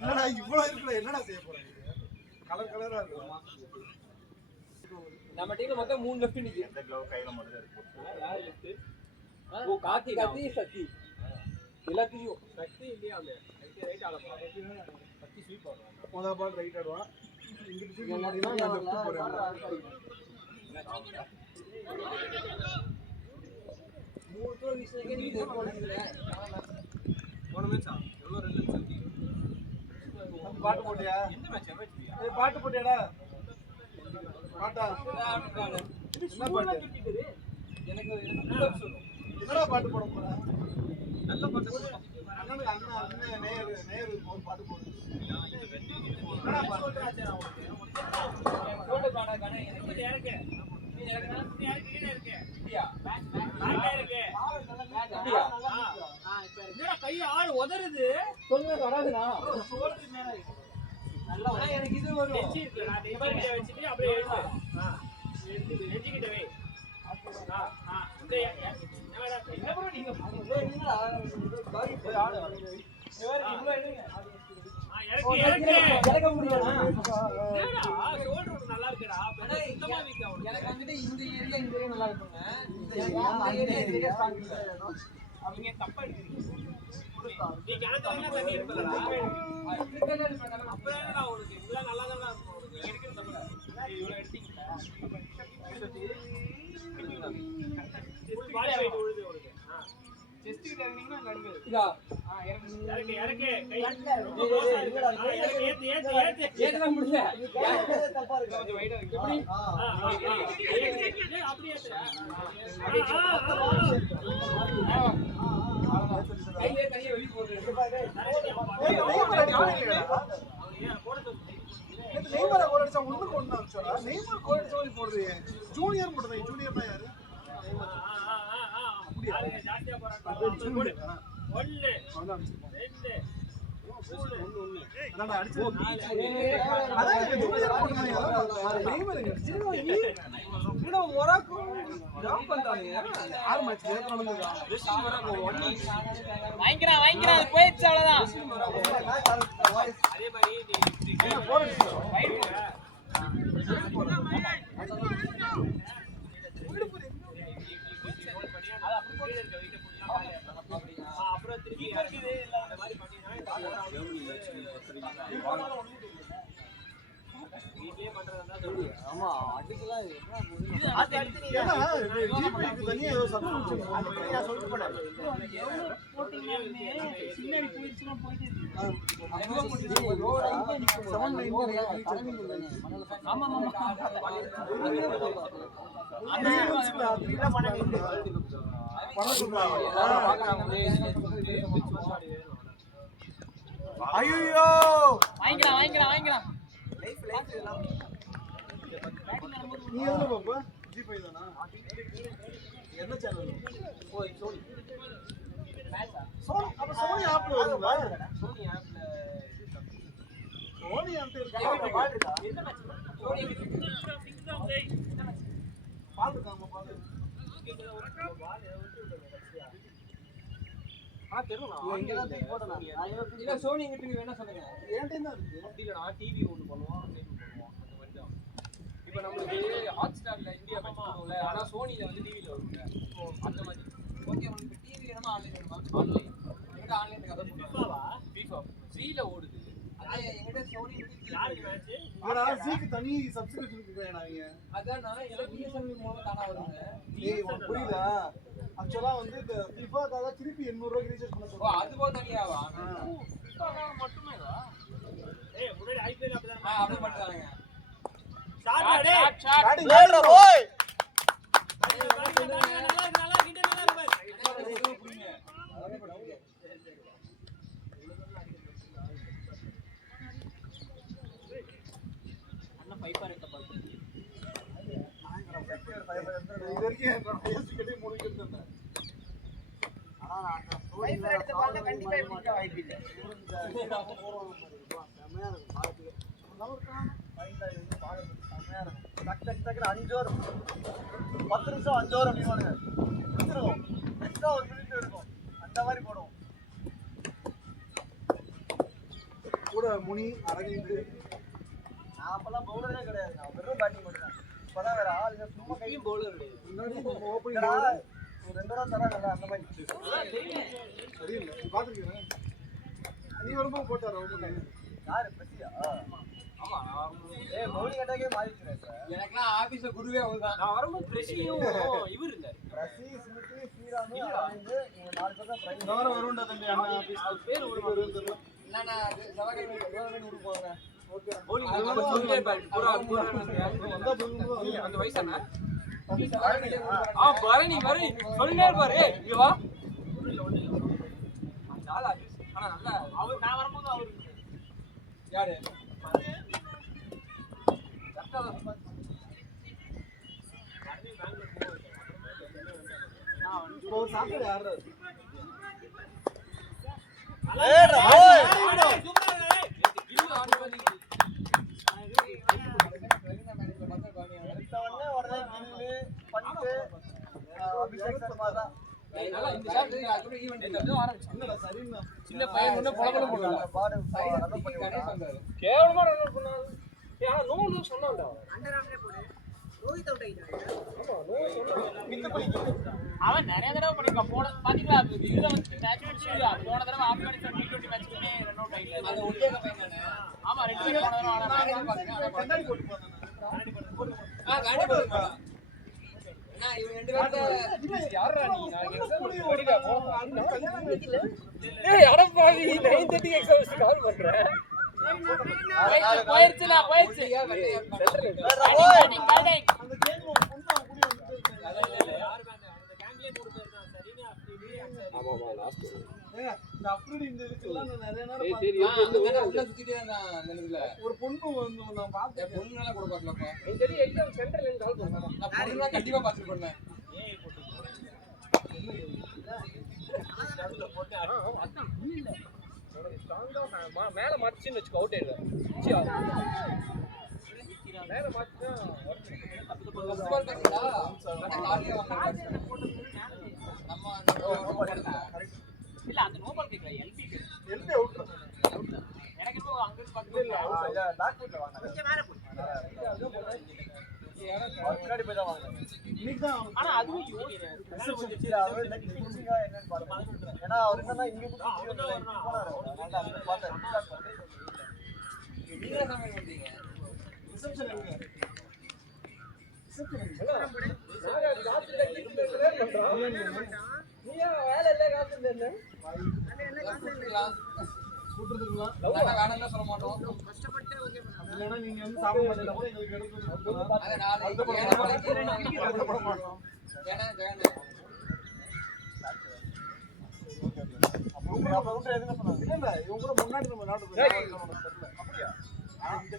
என்னடா இவ்வளவு இருக்குல்ல, என்னடா செய்ய போறீங்க? கலர் கலரா இருக்கு. நம்ம டீம்ல மொத்தம் 3 லெஃப்ட் நிக்கு. இந்த க்ளோவ் கையில மட்டும் இருக்கு. யார் லெஃப்ட்? ஓ கார்த்தி சக்தி. எல்லாத்தையும் சக்தி இல்லையா அந்த சக்தி ரைட் ஆள போறா. சக்தி ஸ்வீப் ஆடுறான். முதல் பால் ரைட் ஆடுவான். இங்கிட்டு தூக்கி மாட்டினா நான் லெஃப்ட் போறேன். மூணு த்ரோ வீசுறீங்க நீங்க போடுறீங்க. போன மேட்சா எவ்வளவு ரன் அடிச்சீங்க? பாட்டு போட்டியா? எந்த மேட்ச் எவச்சியா? ஏய் பாட்டு போட்டியாடா? பாட்டா? என்ன பாட்டு? எனக்கு சொல்லு. என்னடா பாட்டு போட போற? நல்ல பாட்டு போடு. அண்ணனுக்கு அண்ணன் நேரு ஒரு பாட்டு போடு. என்னடா பாட்டு சொல்றாச்சே அவனுக்கு? போட்டு பாடா கணே எனக்கு இறக்கு. நீ இறக்குனா நீ இறக்கிட்டே இருக்க. அப்படியா? பேக் இருக்கு. அப்படியா? இப்ப என்னடா கை ஆள் உதறுது. சொல்லுங்க வராதுடா. சோல்டர் மேல இருக்கு. நல்லா எனக்கு இது வரும். நெஞ்சி இருக்கு. நான் டேபிள்ல வச்சிட்டு அப்படியே எடுத்து. எடுத்து நெஞ்சிக்கிட்ட வை. இந்த என்ன ப்ரோ நீங்க என்னடா பாடி போய் ஆடு. இவர் இவ்ளோ எடுங்க. இறக்க முடியலடா. என்னடா சோல்டர் நல்லா இருக்குடா. சுத்தமா வீக்கா வரும். எனக்கு வந்துட்டு இந்த ஏரியா நல்லா இருக்குங்க. இந்த ஏரியா ஸ்ட்ராங் இல்ல. அவங்க தப்பா எடுக்கிறீங்க. நீ கிணத்துல தண்ணி எடுக்கலடா. கிணத்துல எடுக்கறதா அப்புறம் என்னடா உங்களுக்கு இதெல்லாம் நல்லா தான் இருக்கும். நீங்க எடுக்கிறது தப்பு. இவ்வளவு எடுத்தீங்களா? பாடி வெயிட் உழுது உங்களுக்கு. செஸ்ட் கிட்ட இறங்கினா நடுவே. இதா. இறக்கு கை ரொம்ப க்ளோஸா இருக்கு. ஏத்து ஏத்தல முடியல. தப்பா இருக்கு. கொஞ்சம் வைடா இருக்கு. எப்படி? அப்படியே ஏத்து. கையிலே தனியா வெளிய போடுறது. நெய்மர் கோல் அடிச்சா ஒண்ணுக்கு ஒண்ணு அடிச்சடா. நெய்மர் கோல் அடிச்சா ஓடி போடுது. ஜூனியர் மட்டும் தான். ஜூனியர் தான் யாரு? அப்படியே ஜாஸ்தியா போறாங்க. 1 2 அண்ணா அடிச்சு அதான் ஜூனியர் மட்டும் தான் யாரு? நெய்மர் ஜீரோங்கி இவனோ மொராக்கோ ஜாப் பண்றாங்க. 6 மேட்ச் நேத்து நடந்தது. வெஸ்ட் மொராக்கோ 1 வாங்கிக்கிறா அது போயிடுச்சு அவ்வளவுதான். அதே மாதிரி போர் அடிச்சு அப்புறம் திருப்பி இருக்குது இந்த மாதிரி பண்ணினா வீட்லயே பண்றதா சொல்லுங்க. ஆமா அடிக்கலாம் ஏன்னா ஜிபிக்கு தனியா ஏதோ சப்ஸ்கிரிப்ஷன் போடுறீங்க சொல்லிட்டு போறாங்க. எவ்வளவு போட்டிங்க சின்னடி போயிடுச்சுனா போயிட்டே இருக்கு. ஆமா ஆமா ஐயோ வாங்கிக்கலாம் நீ எதுல பாப்பா? ஜிபே தானா? என்ன சேனல்? ஓய் சோனி. அப்ப சோனி ஆப்ல வருதா? சோனி ஆப்ல சோனி ஆப்ல இருக்கு. என்ன மேட்ச் சோனி பால் இருக்காமா பால். இல்ல சோனி கிட்ட நீ என்ன சொல்லுங்க. ஏன்டே தான் இருக்கு. அப்படி இல்லடா டிவி ஒன்னு பண்ணுவோம் சேவ் பண்ணுவோம் அந்த மாதிரி தான். இப்போ நமக்கு ஹாட் ஸ்டார்ல இந்தியா மேட்ச் போடுவோம்ல ஆனா சோனில வந்து டிவில வரும்ல. அந்த மாதிரி. ஓகே உங்களுக்கு டிவி வேணுமா ஆன்லைன் வேணுமா? ஆன்லைன். எங்க ஆன்லைன் கதை போடுவாங்க. FIFA 3ல ஓடுது. அது எங்க சோனி யாருக்கு மேட்ச்? ஆனா ஜிக்கு தனி சப்ஸ்கிரிப்ஷன் கொடுக்கறாங்க. அதான் நான் BSNL மூலமா தானா வருங்க. ஏய் உனக்கு புரியுதா? ஆக்சுவலா வந்து இந்த FIFA காக திருப்பி 800 ரூபாய்க்கு ரீசார்ஜ் பண்ண ஓ சொல்றாங்க. அது போ தனியாவா? FIFA மட்டுமேவா? ஏய் முன்னாடி ஐபிஎல் அப்படிதான். அப்படியே பண்றாங்க. ஷாட் பேட்டிங் போடுறா போய். நல்லா இருக்கு கிட்ட நல்லா இருக்கு அண்ணா பைப்பர் எடுத்து பாருங்க. இது வரைக்கும் என்னோட பேசிக்கிட்டே முடிக்கிட்டு இருந்தேன். ஆனா நான் பைப்பர் எடுத்து பார்த்தா கண்டிப்பா எடுக்க வாய்ப்பில்லை. செமையா இருக்கும் பாத்துக்கு. நல்லா இருக்கா? பைப்பர் எடுத்து பாக்குறது செமையா இருக்கும். டக் 5 வரும். 10 நிமிஷம் 5 வரும் நீ பாருங்க. எடுத்துறோம். எக்ஸ்ட்ரா ஒரு மினிட் இருக்கும். அந்த மாதிரி போடுவோம். கூட முனி அரவிந்த். நான் அப்பெல்லாம் பவுலரே கிடையாது, நான் வெறும் பேட்டிங் மட்டும்தான். இப்பதான் வேற ஆளுங்க சும்மா கையும் பவுலர் கிடையாது. முன்னாடி ஓப்பனிங் ஒரு 2 ரன் தராங்கல்ல அந்த மாதிரி சரியில்லை. பாத்துருக்கீங்க நீ வரும்போது போட்டாரு ஓப்பனிங் யாரு பிரசியா? ஆமா பவுலிங் அட்டாக்கே மாறிடுச்சு சார். எனக்குலாம் ஆபீஸ்ல குருவே அவர்தான். நான் வரும்போது பிரசியும் இவர் இருந்தார். பிரசி ஸ்மித் ஸ்ரீராம் அரவிந்த் இவங்க 4 பேர் தான் பிரைஸ். நான் வரும்டா தம்பி அண்ணா ஆபீஸ் அவர் பேர் ஒரு தெரியல. என்னன்னா அது சவாகமே கவர்மெண்ட் ஊருக்கு போறாங்க. ஓகே பவுலிங் அது சொல்லிட்டே பாரு பூரா வந்தா போங்க அந்த வயசானா பரணி சொல்லிட்டே பாரு இங்க வா நல்லா ஆனா நல்லா அவர் நான் வரும்போது அவர் யாரு சாப்பிட யாரு சின்ன பையன் ஒண்ணு பொலபலம் போடுறாங்க கேவலமா ரன் பண்ணாரு யார் நோ சொன்னான்டா அண்டராம்லே போடு ரோஹித் அவுட் ஆயிட்டாரு ஆமா நோ சொன்னா மித்த பண்ணிட்டு அவன் நிறைய தடவை பண்ணிருக்கான் போன பாத்தீங்களா இதுல வந்து மேட்ச் அடிச்சிருக்கா போன தடவை ஆப்கானிஸ்தான் T20 மேட்ச்லயே ரன் அவுட் ஆயிட்டாரு அது ஒட்டேக பையன் தானே ஆமா ரெண்டு போன தடவை ஆனா கண்ணாடி போட்டு போறானே காடி போட்டு நான் இவங்க ரெண்டு பேரும் யாரா நீ நான் எக்ஸாம் ஓடிடா போ ஏய் அடப்பாவி 9:30 எக்ஸாம் கால் பண்றேன் போயிடுச்சு அந்த கேம் பொண்ணு கூடி வந்து யார் அந்த கேங்லயே மூணு பேர் தான் சரினா ஆமா லாஸ்ட் இந்த அப்ரூட் இந்த இதுக்கெல்லாம் நான் நிறைய நேரம் பார்த்தேன் உள்ள சுத்திட்டே நான் அந்த இதுல ஒரு பொண்ணு வந்து நான் பார்த்தேன் பொண்ணுலாம் கூட பார்க்கலப்பா எனக்கு தெரியும் எக்ஸாம் சென்டர்ல இருந்து கால் பண்ணாங்க நான் பொண்ணுலாம் கண்டிப்பா பாத்து பண்ணேன் ஏய் போட்டு அதுல போட்டு அதான் இல்ல ஸ்ட்ராங்கா மேல மாட்டிச்சின்னு வெச்சுக்க அவுட் ஆயிடுவேன் மேல மாட்டினா ஃபர்ஸ்ட் பால் பண்ணா காலியா வந்தாங்க நம்ம இல்ல அந்த நோ பால் கேக்கல எல்பி அவுட் எனக்கு இப்போ அங்க இருந்து பக்கத்துல இல்ல டாக் ஃபுட்ல வாங்க கொஞ்சம் மேல போய் முன்னாடி போய் தான் வாங்க இன்னைக்கு தான் ஆனா அதுவும் யோசிக்கிறேன் அவர் இன்னைக்கு ஃபினிஷிங்கா என்னன்னு பாருங்க ஏன்னா அவர் என்னன்னா இங்க போனாரு நான் அங்க பார்த்தேன் நீங்க சமையல் பண்றீங்க ரிசப்ஷன் எங்க ரிசப்ஷன் நாங்க காசுல கிட்ட பண்றோம் நீங்க வேலை இல்ல காசு இல்ல என்ன காசு இல்ல கூட்றதுங்களா நான் வேணாம்னு சொல்ல மாட்டோம் கஷ்டப்பட்டு ஓகே பண்ணா நீங்க வந்து சாப்பிட மாட்டீங்க கூட எங்களுக்கு எடுத்து அத நாளை ஏன போட மாட்டோம் ஏனா ஜெகன் அப்ப ரவுண்டர் எதுங்க சொன்னாங்க இல்ல இவங்க கூட முன்னாடி நம்ம நாட்டு தெரியல அப்படியே அந்த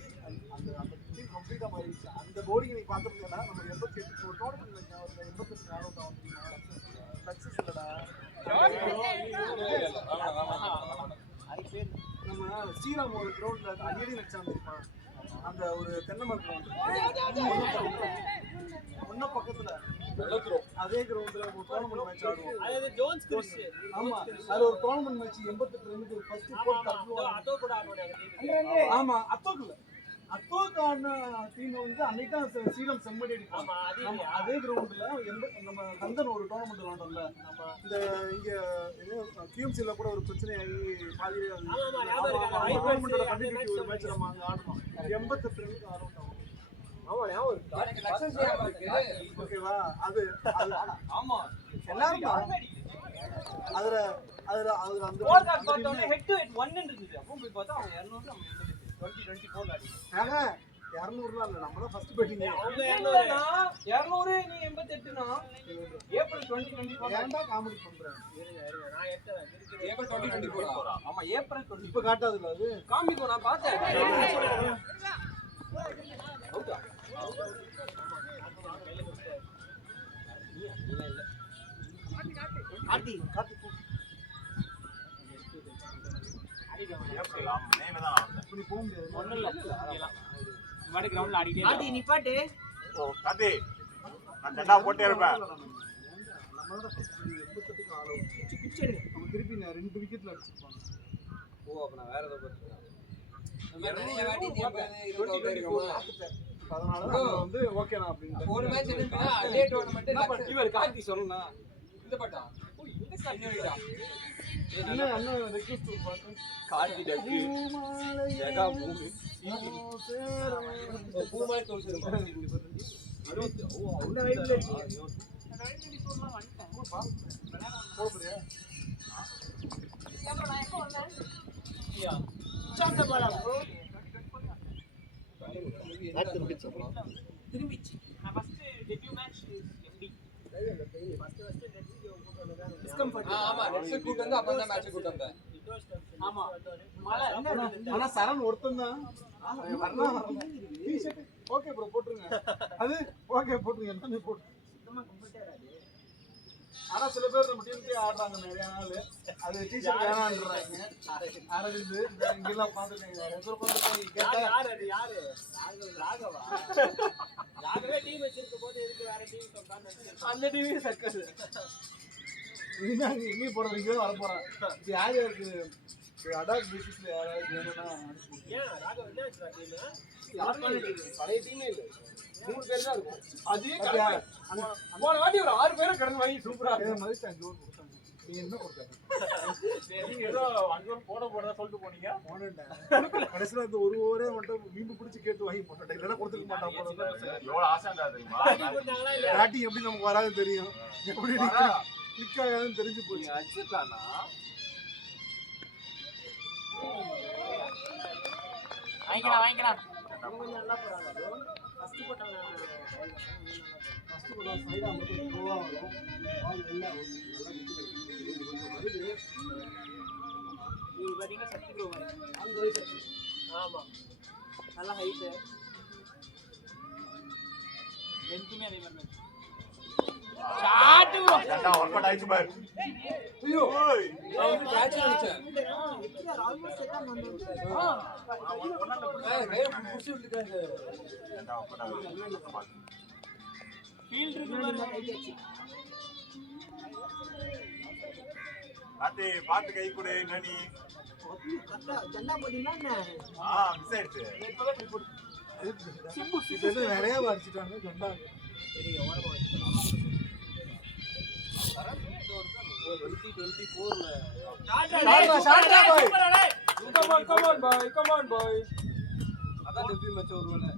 டீம் கம்ப்ளீட்டா மாறிடுச்சு அந்த போர்டிங் நீ பாத்துட்டீங்கன்னா நம்ம 88 ஒரு டோர்னமென்ட் வச்சா ஒரு 88 ஆல் அவுட் ஆகும் சக்சஸ் இல்லடா நம்ம ஸ்ரீராம் ஒரு கிரவுண்ட்ல அடிக்கடி வச்சான் தெரியுமா அந்த ஒரு தென்னை மரம் ஒன்ன பக்கத்துல அதே கிரவுண்ட்ல ஒரு டோர்னமென்ட் மேட்ச் ஆடுவோம் அது ஜோன்ஸ் கிறிஸ் ஆமா அது ஒரு டோர்னமென்ட் மேட்ச் 88 ரன்னுக்கு ஃபர்ஸ்ட் போட் தப்புவாங்க அதோ கூட ஆடுவாங்க ஆமா அத்தோக்குல அத்தோக்கான டீம் வந்து அன்னைக்கு தான் ஸ்ரீராம் செம்மடி அடிப்பாங்க ஆமா அதே கிரவுண்ட்ல நம்ம கந்தன் ஒரு டோர்னமென்ட் விளையாண்டோம்ல நம்ம இந்த இங்க கியூம்சில கூட ஒரு பிரச்சனை ஆகி பாதி டோர்னமென்ட்டோட கண்டினியூட்டி ஒரு மேட்ச் நம்ம அங்க ஆடணும் 88 ரன்னுக்கு ஆடுறோம் ஆமா ஞாபகம் இருக்கு ஓகேவா அது ஆமா எல்லாரும் அதுல அந்த ஸ்கோர் கார்டு பார்த்தோனே ஹெட் டு ஹெட் 1 இருந்துது அப்போ போய் பார்த்தா அவங்க 200 நம்ம 2024 ஆடி 200லாம் இல்ல நம்ம தான் ஃபர்ஸ்ட் பேட்டிங் அவங்க 200 நீ 88 னா ஏப்ரல் 2024 ஏன்டா காமெடி பண்றேன் இருங்க நான் எடுத்தேன் ஏப்ரல் 2024 ஆமா ஏப்ரல் 20 இப்ப காட்டாதுல அது காமிக்கோ நான் பார்த்தேன் அவுட்டா காட்டி காட்டி திருப்பி 2 விக்கெட்ல அடிச்சிருப்பாங்க. ஓ அப்ப நான் வேற ஏதோ நிறைய வாட்டி இருபது over இருக்குமா? அதனால தான் வந்து ஓகேண்ணா அப்படின்ட்டு. ஒரு மேட்ச் என்னன்னா அதே டோர்னமெண்ட் இவர் கார்த்தி சொல்லணும் இந்த பாட்டா இந்த கன்னியூடா என்ன அண்ணன் ரெக்வெஸ்ட் பாட்டு கார்த்தி டக்கு ஜெகா பூமி பூமாய் தோல்சிருமா அந்த ரைட்ல இருக்கு போடுறியா சாந்த பாலா திரும்பிச்சு நான் ஃபர்ஸ்ட் டெபியூ மேட்ச் எஸ்பி ஆமா நெக்ஸ்ட் கூட்டு வந்து அப்பதான் மேட்ச் கூட்டு வந்தேன் ஆமா மழை ஆனா சரண் ஒருத்தன் தான் டிஷர்ட் ஓகே ப்ரோ போட்டுருங்க அது ஓகே போட்டுருங்க என்ன போட்டு ஆனா சில பேர் நம்ம டீமுக்கே ஆடுறாங்க நிறைய நாள் அது டிஷர்ட் வேணான்றாங்க அரவிந்த் இங்கெல்லாம் பாத்துருக்கீங்க ராகவா ராகவே டீம் வச்சிருக்கும் போது எதுக்கு வேற டீம் அந்த டீமே சர்க்கஸ் இனிமே அங்க எங்கேயும் போறது இங்கே வர போறான் இது யார் யாருக்கு அடாக் பேசிஸ்ல யாராவது வேணும்னா ஏன் ராகவ என்ன டீம் பழைய டீமே இல்ல 3 பேர் தான் இருக்கும் அதே போன வாட்டி ஒரு 6 பேரை கடன் வாங்கி சூப்பரா மதிச்சு 5 ஓவர் கொடுத்தாங்க நீங்க என்ன கொடுத்தாங்க நீங்க ஏதோ 5 ஓவர் போட சொல்லிட்டு போனீங்க போனேன் கடைசியில் அந்த ஒரு ஓவரே மட்டும் வீம்பு பிடிச்சி கேட்டு வாங்கி போட்டேன் இல்லைன்னா கொடுத்துக்க மாட்டான் எவ்வளவு ஆசை இருந்தா தெரியுமா? பேட்டிங் எப்படி நமக்கு வராது தெரியும் எப்படி கிளிக் ஆகாதுன்னு தெரிஞ்சு போச்சு அடிச்சிட்டானா வாங்கிக்கலாம் கொஞ்சம் நல்லா போறாங்க ஃபர்ஸ்ட் போட்டாங்க ஃபர்ஸ்ட் கூட சைடா மட்டும் கோவா வரும் பால் எல்லாம் நல்லா வருது இது பாத்தீங்கன்னா சக்தி ப்ரோ அந்த வயசு ஆமா நல்ல ஹைட் லென்த்துமே அதே மாதிரி ஷாட் ப்ரோ ஏன்டா ஒர்க் அவுட் ஆயிச்சு பாரு. ஐயோ ஓய் நான் வந்து மேட்ச் நினைச்சேன் புடிச்சு விட்டுட்டாங்க ஏன்டா ஒர்க் அவுட் ஆயிச்சு. ஃபீல்ட் இருக்கு பாத்து பாத்து கை கொடு நனி. மிஸ் ஆயிடுச்சு. இது நிறைய அடிச்சிட்டாங்க ஜெண்டா சரி ஓரமா come on boy அதான் டெபியூ மேட்ச் வருவானே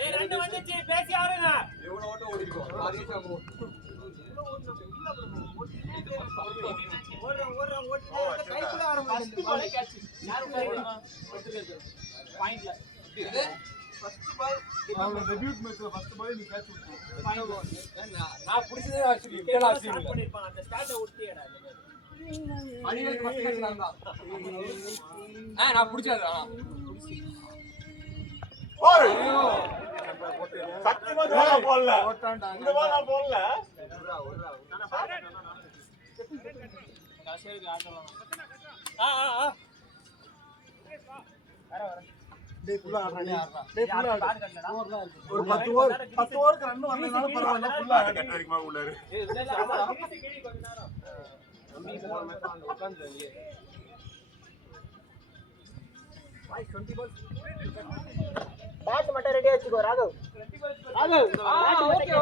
ஏய் ரெண்டு வந்துச்சு பேசி ஆடுங்க எவ்வளவு ஓட்ட ஓடிருக்கோம் பாதி சாமோ ஃபர்ஸ்ட் பால் கேட்ச் யார் போடுறா பாயிண்ட்ல இது ஃபர்ஸ்ட் பால் அவங்க டெபியூட் மேட்ச்ல ஃபர்ஸ்ட் பால் நீ கேட்ச் விட்டு நான் புடிச்சதே ஆக்சுவலி இப்ப நான் ஸ்டார்ட் பண்ணிருப்பான் அந்த ஸ்டார்ட் ஒட்டியடா மணிவேல் ஃபர்ஸ்ட் மேட்ச் நான் நான் புடிச்சதா ஓய் சத்தியமா நான் போடல. இந்த பால் நான் போடல. காசேருக்கு ஆடலாம் ஆ வர டேய் ஃபுல்லா ஆடுறா டேய் ஃபுல்லா ஆடு ஓவர்லாம் இருக்கு ஒரு 10 ஓவருக்கு ரன் வந்தனால பரவாயில்ல ஃபுல்லா ஆடு கட்ட வரைக்குமா உள்ள இரு. இல்ல ஆமா கேடி கொஞ்ச நேரம் நம்பி போற மேட்ச் அந்த உட்கார்ந்து இல்லையே 20 பால்ஸ் பேட் மட்டும் ரெடி ஆச்சுக்கோ ராகவ் ஓகே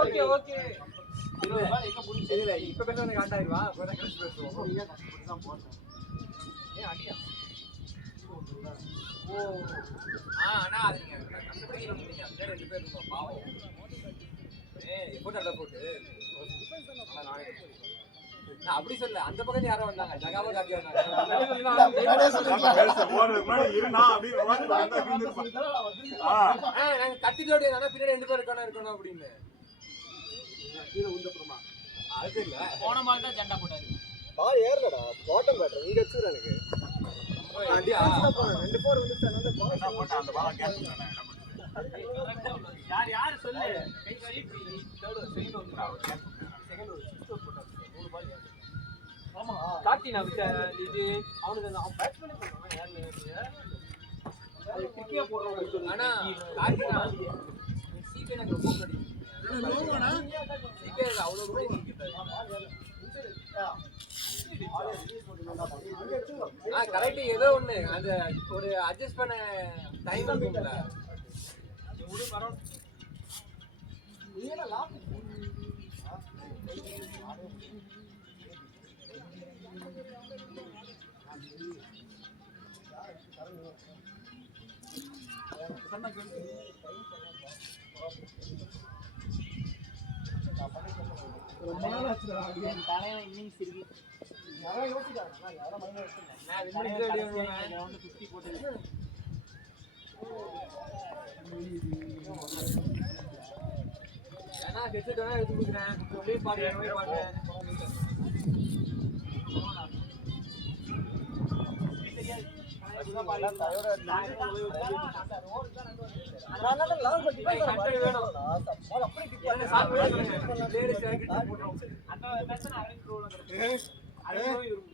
20 பால் எங்க புடிச்சு இல்ல இப்ப பேச எனக்கு ஆட்டாயிருவா அப்பதான் கரெக்ட் பேசுவோம் நீங்க கஷ்டப்பட்டு தான் போறேன் ஏய் அடியா ஓ அண்ணா அது நீங்க கஷ்டப்பட்டு இருக்கீங்க அந்த ரெண்டு பேர் இருந்தோம் பாவம் எப்போ நல்லா போட்டு நான் அப்படி சொல்ல அந்த பக்கத்துல யாரோ வந்தாங்க ஜகாவா காப்பி ஓடுறதுக்கு முன்னாடி இரு நான் அப்படியே உட்கார்ந்து வந்தா இருந்திருப்பேன். நாங்க கத்திட்டோட ஆனா பின்னாடி ரெண்டு பேர் இருக்கணும் அப்படின்னு கீழ உந்தப்புறமா அது இல்ல போன பால் தான் ஜெண்டா போட்டாரு பால் ஏறலடா பாட்டம் பேட்டர் இங்க வச்சுற எனக்கு அடியா ரெண்டு போர் வந்துச்சு அந்த பால் என்ன போட்டா அந்த பாலை கேட்ச் பண்ணேன். என்ன பண்றது? யார் சொல்லு கை கறி தேர்ட் செகண்ட் ஒரு செகண்ட் ஒரு சிக்ஸ் போட்டாரு 3 பால் ஆமா கார்த்தி நான் இது அவனுக்கு அவன் பேட்ஸ்மேன் பண்றான் யார் அது கிரிக்கெட் போடுறவங்க சொல்லு ஆனா கார்த்தினா சிபி எனக்கு ரொம்ப பிடிக்கும் சிபி அவ்வளவு பிடிக்கும் கரெக்ட் ஏதோ ஒண்ணு அந்த ஒரு அட்ஜஸ்ட் பண்ண டைம் இருக்கும்ல தலைவன் இன்னிங்ஸ் இருக்கு யாரும் யோசிக்காங்க யாரும் மைண்ட் வச்சுருந்தாங்க 50 போட்டது ஏன்னா ஹெட்செட் வேணா எடுத்து கொடுக்குறேன் அப்படியே பாடுறேன்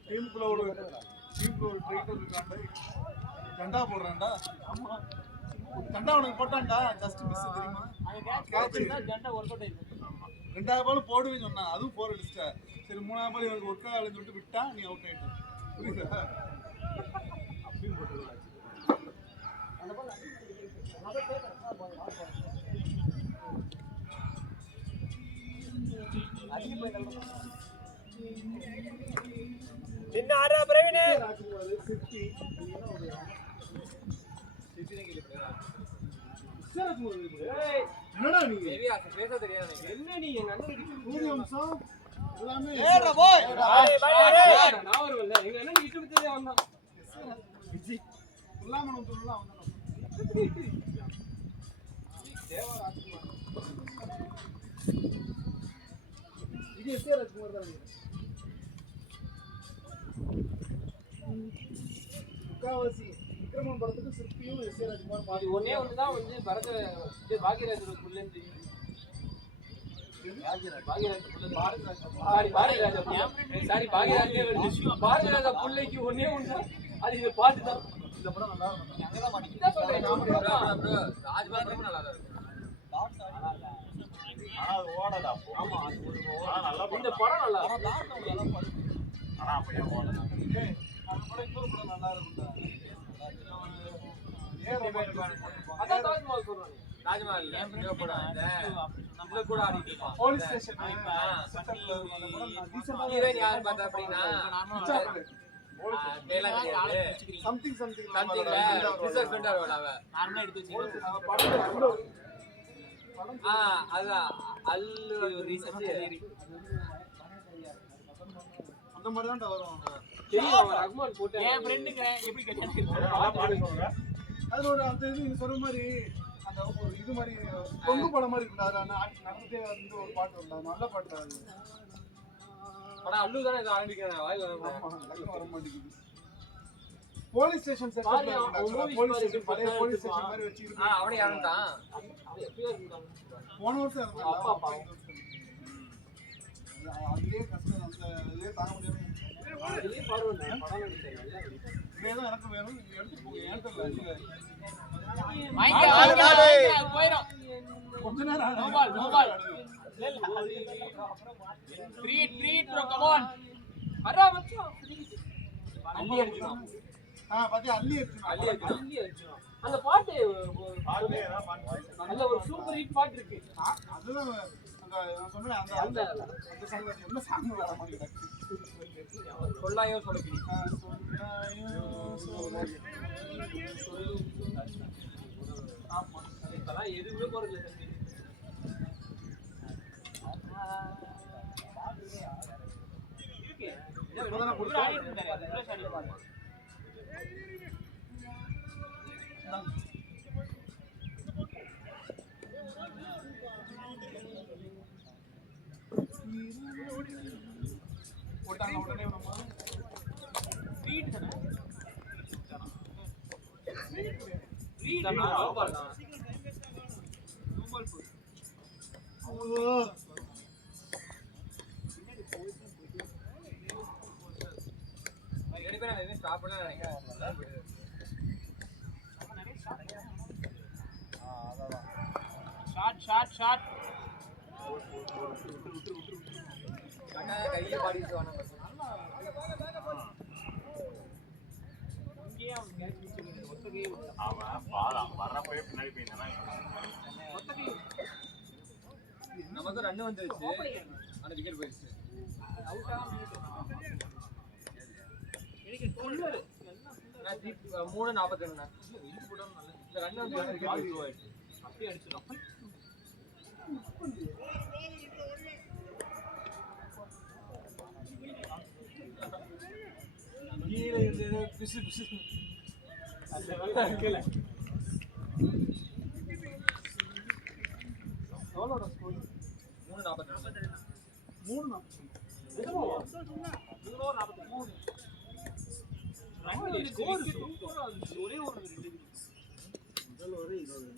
டீமுக்குள்ள ஒரு ட்ரைட்டர் இருக்காண்டா ஜண்டா போடுறான்டா ஜண்டா உனக்கு போட்டான்டா ஜஸ்ட் மிஸ் தெரியுமா ஜண்டா ஒர்க் அவுட் ஆயிருக்கு 2வது பால் போடுவேன்னு சொன்னா அதுவும் 4 அடிச்சிட்ட சரி 3வது பால் இவனுக்கு ஒர்க் ஆகலன்னு சொல்லிட்டு விட்டா நீ அவுட் ஆயிட்ட புரியுதா அப்படியும் போட்டுருவாங்க நின்னு ஆறா பிரவீன் என்னடா நீ பேச தெரியாது என்ன நீ எங்க அண்ணன் சூரியவம்சம் எல்லாமே ஏறா போய் நான் வருவல்ல எங்க அண்ணன் கிட்ட விட்டதே வந்தான் விஜி உள்ளாமணம் சொல்லலாம் வந்தான் தேவா ராஜ்குமார் இது எஸ்ஏ ராஜ்குமார் தான் முக்காவாசி விக்ரமன் படத்துக்கு சிற்பியும் எஸ்ஏ ராஜ்குமார் அது ஒண்ணே ஒண்ணுதான் வந்து பரத இது பாக்கியராஜோட புள்ளன்னு தெரியும் பாரதிராஜா புள்ளைக்கு ஒன்னே ஒன்று அது இதை பார்த்துதான் இந்த படம் நல்லா இருக்கும் ராஜ்குமார் நல்லா தான் இருக்கு ஆனா அது ஓடல அப்போ ஆமா ஆனா நல்லா இந்த படம் நல்லா ஆனா அப்ப ஏன் ஓடல ஏய் அந்த படம் இன்னொரு படம் நல்லா இருக்கும்டா அதான் தாஜ்மஹால் சொல்றாங்க ராஜ்குமார் இல்ல இங்க கூட அந்த நம்மள கூட ஆடிட்டு இருப்பான் போலீஸ் ஸ்டேஷன் செட்டல்ல அந்த படம் நான் டீசன்ட்டா ஹீரோயின் யார் பார்த்தா அப்படின்னா சம்திங் சம்திங் சம்திங்ல ரிசர்ச் பண்றாரு அவ நார்மலா எடுத்து வச்சிருக்கேன் படம் அதான் அல்லு ரிசர்ச் அந்த மாதிரி தான் வரும் தெரியும் அவன் ரஹ்மான் போட்டு என் ஃப்ரெண்டுங்க எப்படி கேட்டாங்க அது ஒரு அந்த இது நீங்க சொல்ற மாதிரி அந்த ஒரு இது மாதிரி பொங்கு படம் மாதிரி இருக்குடா அது நடந்தே வந்து ஒரு பாட்டு வந்தா நல்ல பாட்டு அது ஆனா அல்லு தானே இதை ஆரம்பிக்கிறேன் வாயில ஆமா, டக்குனு வர மாட்டேங்குது போலீஸ் ஸ்டேஷன் செட் பாரு, அவன் போலீஸ் movies ஸ்டேஷன் பாரு, பழைய போலீஸ் இருப்பான். ஸ்டேஷன் மாதிரி வச்சிருக்கு அவனே இறந்துட்டான் அவன் எப்பயோ இருந்தான் போன வருஷம் இருந்தா அப்பா, அப்பா. அதுலயே கஷ்டம் அந்த இதுலயே தாங்க முடியாம அதுலயும் பாருங்க படம் நடிச்சேன் நல்லா இதேதான் எனக்கு வேணும் நீங்க எடுத்துட்டு போங்க ஏன்டல்ல போயிடும் கொஞ்ச நேரம் ஆனா No ball. Treat bro come on அரா மச்சான் அள்ளி அடிச்சான் பாத்தியா அள்ளி எடுத்து அள்ளி அடிச்சான். அள்ளி அடிச்சான் அந்த பாட்டு பாட்டு ஏதாவது பாட்டு நல்ல ஒரு சூப்பர் ஹிட் பாட்டு இருக்கு அதுதான் அந்த நான் சொன்னேன் அந்த அந்த அந்த சாங் என்ன சாங் வர மாதிரி சொல்லாயோ சொல்லுங்க ஆமா இப்பெல்லாம் எதுவுமே போறது இல்லை இருக்கு இப்பதானே இவரு ஆடிட்டு இருந்தாரு இவரு ஆடிட்டு இருந்தாரு போட்டாங்க உடனே நம்ம ட்ரீட் தானே ட்ரீட் தானே பால் தான் ஸ்டாப் பண்ண நினைக்கிறேன் ஷாட் கையை பாடிட்டு வாங்க அவன் பாலம் வர்றப்பவே பின்னாடி போயிருந்தானா நமக்கு ரன் வந்துருச்சு ஆனா விக்கெட் போயிடுச்சு நான் 3:42 இந்த ரன் வந்து விக்கெட் போயிடுச்சு அப்படியே அடிச்சிடும் கீழே இருந்து பிசு பிசு கீழே எவ்வளோட ஸ்கோர் 3:42 ஒரே ஒரு முதல் ஒரு 20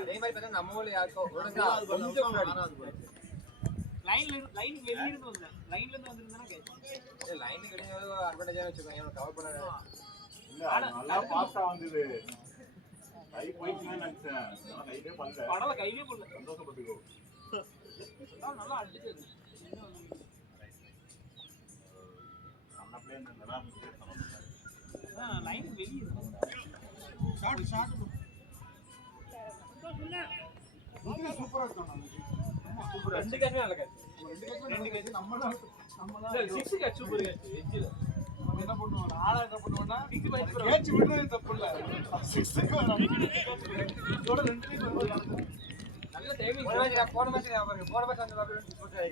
அதே மாதிரி பார்த்தா நம்ம ஊர்ல யாருக்கோ ஒழுங்கா கொஞ்சம் முன்னாடி லைன் வெளிய இருந்து வந்தேன் லைன்ல இருந்து வந்திருந்தா கேட்ச் லைனுக்கு வெளியே அட்வான்டேஜா வச்சுக்கோங்க இவனை கவர் பண்ணாரு இல்ல நல்லா பாஸ்டா வந்தது கை போயிடுச்சுன்னு நினைச்சேன் கையிலே பண்ணல படல கையிலே போடல சந்தோஷப்பட்டுக்கோ நல்லா அடிச்சது நம்ம பிளேன் நல்லா லைன் வெளிய ஷாட் சூப்பரா இருக்கான் ரெண்டு கேட்ச் நல்ல கேட்ச் ரெண்டு கேட்ச் நம்ம சிக்ஸ் கேட்ச் சூப்பர் கேட்ச் எட்ஜ்ல நம்ம என்ன பண்ணுவோம் ஆளா என்ன பண்ணுவோம்னா சிக்ஸ் பாயிண்ட் கேட்ச் விடுறது தப்பு இல்ல 6க்கு வராங்க இதோட 2 நல்ல டைமிங் போன மேட்ச் வந்து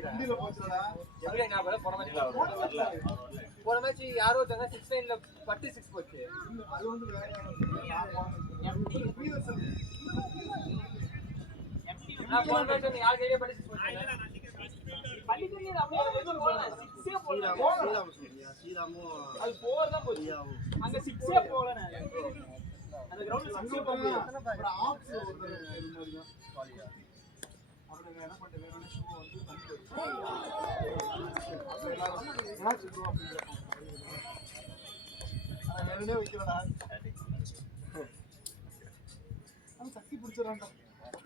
ஹிந்தில போச்சுடா எப்படி ஞாபகம் போன மேட்ச் யாரோ ஒருத்தங்க 6-9ல பட்டு 6 போச்சு அது வந்து நான் போன மேட்ச் யார் கையிலே பட்டு 6 போச்சு பள்ளிக்கறியே அப்படியே போல 6ஏ போல ஸ்ரீராமு அது 4 தான் போச்சு அங்க 6ஏ போல அந்த கிரவுண்ட்ல 6ஏ போல அப்புறம் ஆப்ஸ் ஒரு இது மாதிரி தான் காலியா அவனுங்க என்ன பண்ணிட்டு வேற ஷூ வந்து பண்ணி அப்ப எல்லாரும் மேட்ச் ப்ரோ அப்படிங்க நான் நேரே வைக்கலடா அவன் சக்தி பிடிச்சறான்டா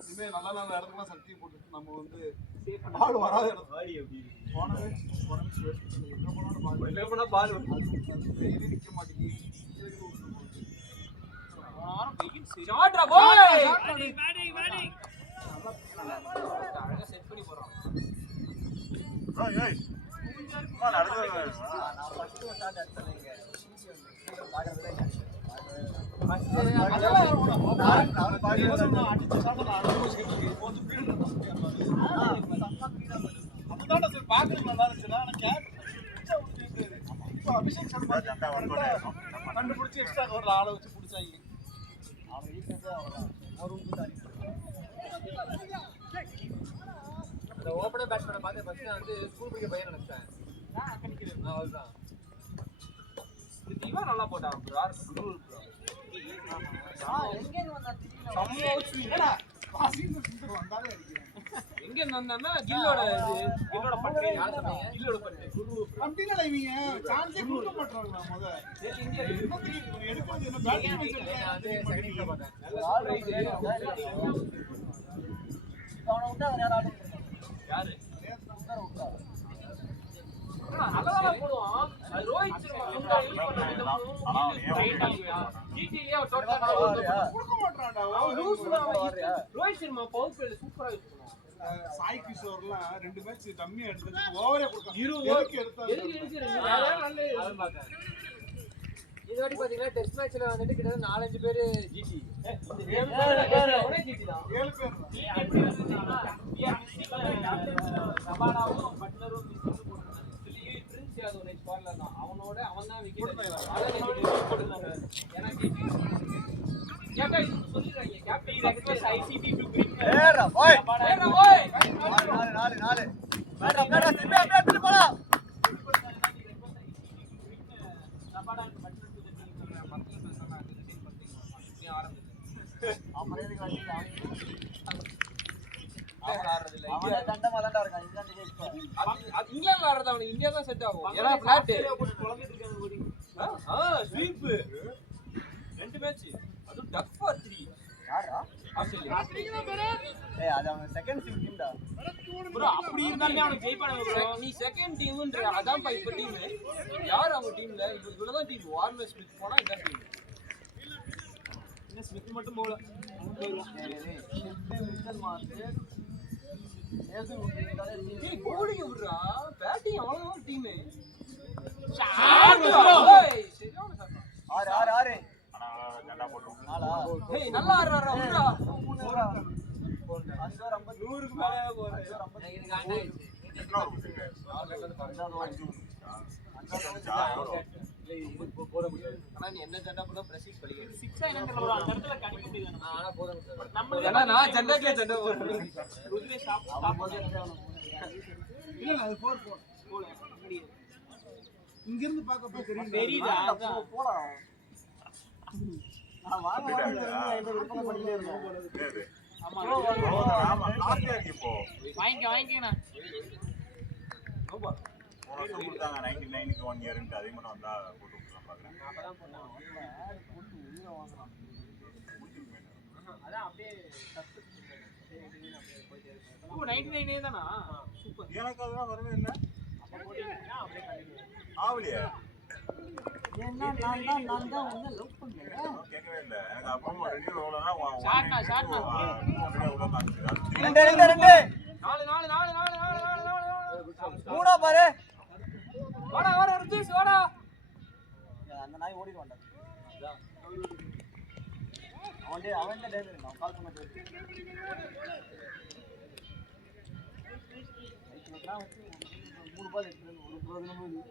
இனிமே நல்ல நல்ல இடத்துல சக்தி போட்டு நம்ம வந்து பால் வராத இடம் ஆடி அப்படி போன மேட்ச் எங்க போனாலும் பால் வெளிய போனா பால் வெயிலே நிக்க மாட்டேங்குது ஷாட்ரா பாய் பேட்டிங் அழகா செட் பண்ணி போறான் ஏய் ஏய் சும்மா நடந்து நான் ஃபர்ஸ்ட் ஒரு ஷாட் அடிச்சேங்க பாக்குறதுல நான் பாடியே சொன்னா அடிச்ச ஷாட் நான் அனுபவிச்சிட்டு போட்டு பீடு அப்பதான்டா சார் பாக்குறது நல்லா இருந்துச்சு ஆனா கேட்ச் இப்போ அபிஷேக் சர்மா ஜண்டா வந்து கண்டுபிடிச்சு எக்ஸ்ட்ரா கவர்ல ஆளை வச்சு பிடிச்சாங்க அவன் ஈஸியா அவ்வளவுதான் ஒரு ரூம் அந்த ஓபனர் பேட்ஸ்மேனை பார்த்து ஃபர்ஸ்ட் நான் வந்து ஸ்கூல் படிக்க பையன் நினைச்சேன் அவ்வளவுதான் இவன் நல்லா போட்டான் ப்ரோ எங்க இருந்து வந்தா வந்தாலே அடிக்கிறேன் எங்க இருந்து வந்தான்னா கில்லோட கில்லோட பட்டு யார் சொன்னீங்க கில்லோட பட்டு அப்படின்னா இவங்க சான்ஸே கொடுக்க மாட்டாங்க முத இந்தியா எடுக்கிறது என்ன பேட்டிங் நான் வந்து செகண்ட் பார்த்தேன் நல்ல ரைட் அவனை விட்டா வேற யாராவது யாரு நல்லதா போடுவான் அது ரோஹித் சர்மா ஜிடிலயே அவர் டோட்டலா கொடுக்க மாட்டான்டா அவன் loose Rohit Sharma power play சூப்பரா யூஸ் பண்ணுவான் சாய் கிஷோர்லாம் 2 மேட்ச் கம்மியா எடுத்து ஓவரே கொடுக்க 20 எதுக்கு எடுத்தாரு எதுக்கு வேற நல்ல அது பார்த்தேன் இந்த வாட்டி பாத்தீங்கன்னா டெஸ்ட் மேட்ச்ல வந்துட்டு கிட்டத்தட்ட 4-5 பேர் ஜிடி ஒரே ஜிடி தான் 7 பேர் தான் எப்படி வந்துச்சுன்னா ரபாடாவும் பட்லரும் மிஸ்ஸிங் போட்டாங்க பிரின்ஸ் யாதவ் நெக்ஸ்ட் பால்ல தான் அவனோட அவன் தான் விக்கெட் போட்டுருந்தாங்க ஏன்னா கேப்டன் சொல்லிடுறாங்க கேப்டன் ரெக்வெஸ்ட் ஐசிபி டு பிரிங் ஏறா ஓய் ஏறா ஓய் 4 பேடா திரும்பி அப்படியே போடா Rabada Buttler to the team மக்கள் பேசறாங்க அது சேம் பண்றீங்க நீ ஆரம்பிச்சு அப்புறம் எதுக்கு வந்தீங்க அவன் ஆடுறது இல்ல அவனே தண்டமா தான்டா இருக்கான் இங்கிலாந்து ஜெயிச்சு அது இந்தியால ஆடுறது அவனுக்கு இந்தியா தான் செட் ஆகும் ஏன்னா ஃபிளாட் ஸ்வீப் 2 மேட்ச் அது டக் ஃபார் 3 யாரா ஆஸ்திரேலியா. ஏய் அது அவன் செகண்ட் டீம்டா. ப்ரோ அப்படி இருந்தாலே அவனுக்கு ஜெயிப்பானுங்க ப்ரோ. நீ செகண்ட் டீம்ன்ற அதான் இப்ப டீம் யார் அவங்க டீம்ல இவ்வளவுதான் டீம். வார்னர் ஸ்மித் போனா இதான் டீம். இன்னும் ஸ்மித் மட்டும் போகல. போலிங் விடுறா பேட்டிங் அவ்வளவுதான் டீம். Shot bro. சரியான சார். 6 ஆனா ஜெண்டா போட்டோம். 4 ஏய் நல்லா ஆடுறா விடுறா. 100க்கு மேல போகுது. எனக்கு ஆண்டாயிடுச்சு. எத்தனை ஓவர் போட்டீங்க? 5 போட முடியாது. ஆனா நீ என்ன ஜெண்டா போட பிரசிக் படிக்கிறது. 6 என்னன்னு ப்ரோ அந்த இடத்துல கணிக்க முடியாது. ஆனா போட முடியாது. நம்மளுக்கு ஏன்னா நான் ஜெண்டாக்கே ஜெண்டா போடுறேன். ருத்ரே ஸ்டாப் இல்ல அது 4 போல முடியாது. இங்க இருந்து பார்க்க தெரியும். தெரியுதா? அதான். போடா. நான் வாங்க என்ன விற்பனை பண்ணிட்டே இருக்கேன். ஏது? ஆமா. ஆமா காஸ்ட்லியா இருக்கு இப்போ. வாங்கிக்கண்ணா. ஆமா. போன வருஷம் கொடுத்தாங்க 99க்கு 1 இயர்ன்ட்டு அதே மாதிரி வந்தா போட்டு விட்டுலாம் பாக்குறேன். அப்பதான் பண்ணான். அதான் அப்படியே ஓ 99 தானா? சூப்பர். எனக்கு அதெல்லாம் வரவே இல்லை. அப்ப போட்டீங்கன்னா அப்படியே கண்டினியூ. ஆவலியா? ஏன்னா நான் தான் வந்து லவ் பண்ணேன். கேட்கவே இல்லை. எனக்கு அப்போ ரெண்டு ரோலனா ஷாட்னா, ஷாட்னா. உள்ள காமிச்சு. 2 4 மூணா பாரு. வாடா ருத்ரேஷ் வாடா. அந்த நாய் ஓடிடுவான்டா. அவன் டேஞ்சர் நான் கால் பண்ண மூணு பால் எடுத்து ஒரு பிரயோஜனமும் இல்லை.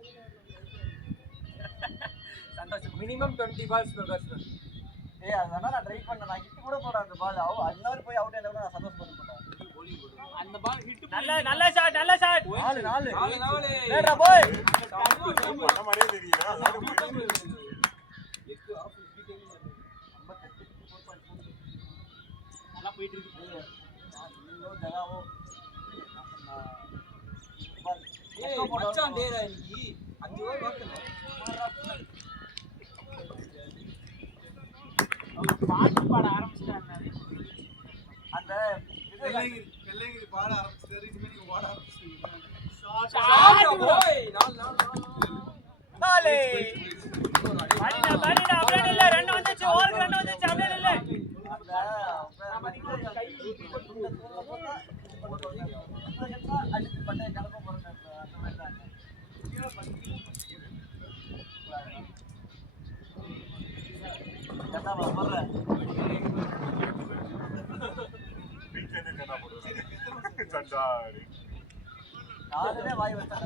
சந்தோஷம். Minimum 20 balls per batsman. ஏய் அதனால நான் ட்ரை பண்ணேன். நான் ஹிட் கூட போட அந்த பால் அண்ணாரு போய் அவுட் ஆனா நான் சந்தோஷப்பட மாட்டேன். அந்த பால் ஹிட் நல்ல ஷாட் 4 4 ஏடா போய் பண்ண மாதிரியே தெரியல. அதோட போயிட்டு நல்லா போயிட்டு இருக்கு. ஜகாவோ ஏய் மச்சான் டேரா இன்னைக்கு 5 ஓவர் வரல. அவர் பாட்டு பாட ஆரம்பிச்சிட்டாரு. அந்த வெள்ளைங்கிரி பாட ஆரம்பிச்சாரு. இனிமே நீங்க பாட ஆரம்பிச்சீங்க. ஷாட் போய் 4 பாடிடா அப்படியே இல்ல ரன் வந்துச்சு. ஓவர் ரன் வந்துச்சு அப்படியே இல்ல. பிச்சை ஜெண்டா போடுறது. சண்டாடி. நானே வாய் வச்சேன்.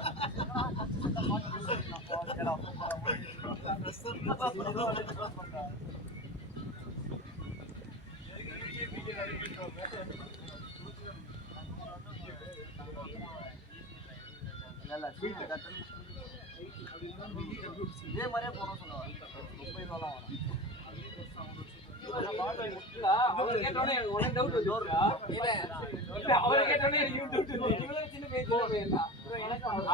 இதே மாதிரியே போகணும் சொல்லுவாங்க. ரொம்ப இதெல்லாம் அவர் கேட்டோனே எனக்கு ஒரே டவுட் வந்துருக்கா. இல்ல அவர் கேட்டோனே எனக்கு டவுட் வந்து. இவ்வளவு சின்ன பேஜ் இல்ல.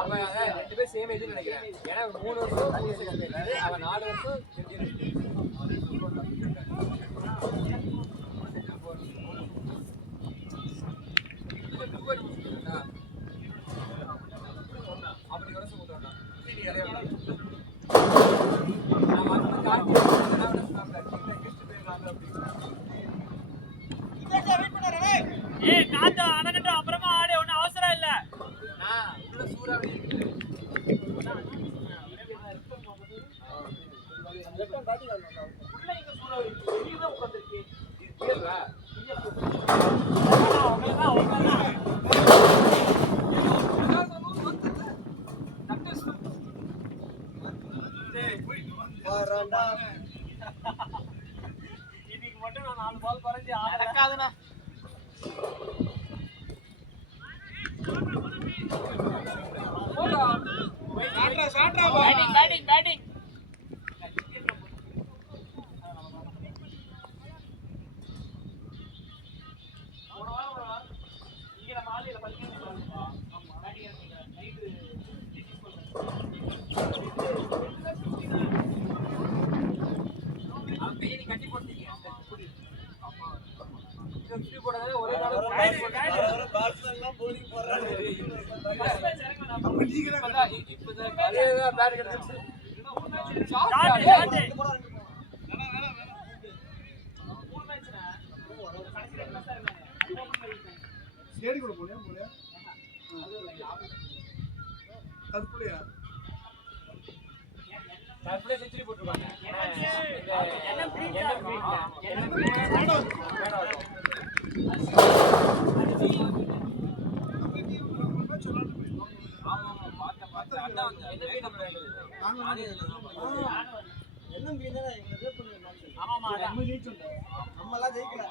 அப்ப அதான் ரெண்டு பேரும் சேம் ஏஜ் நினைக்கிறேன். ஏன்னா 3 வருஷம் அவன் 4 வருஷம் அப்படி வருஷம் போட்டோம்னா ஏய் காத்து அடங்கட்டும் அப்புறமா ஆடு ஒண்ணும் அவசரம் இல்ல. உள்ள சூறாவளி இருக்கு. உள்ள இங்க சூறாவளி இருக்கு. வெளிய தான் உட்கார்ந்திருக்கு. கேளுடா. அவங்கதான் இன்னைக்கு மட்டும் நான் 4 பால் குறைஞ்சி நடக்காதுண்ணா. பேட்டிங் இங்க நம்ம ஆளுல அவன் கையை கட்டி போட்டீங்க. ஃபிஃப்டி போடாத ஒரே நாள் பேட்ஸ்மேன்லாம் bowling போடுறாங்க. அப்ப நீங்க இப்பதான் அதேதான் பேட் எடுத்து சேடி கூட போலையா தற்புலையா அப்படியே செஞ்சுரி போட்டுருவாங்க நம்மலாம் ஜெயிக்கல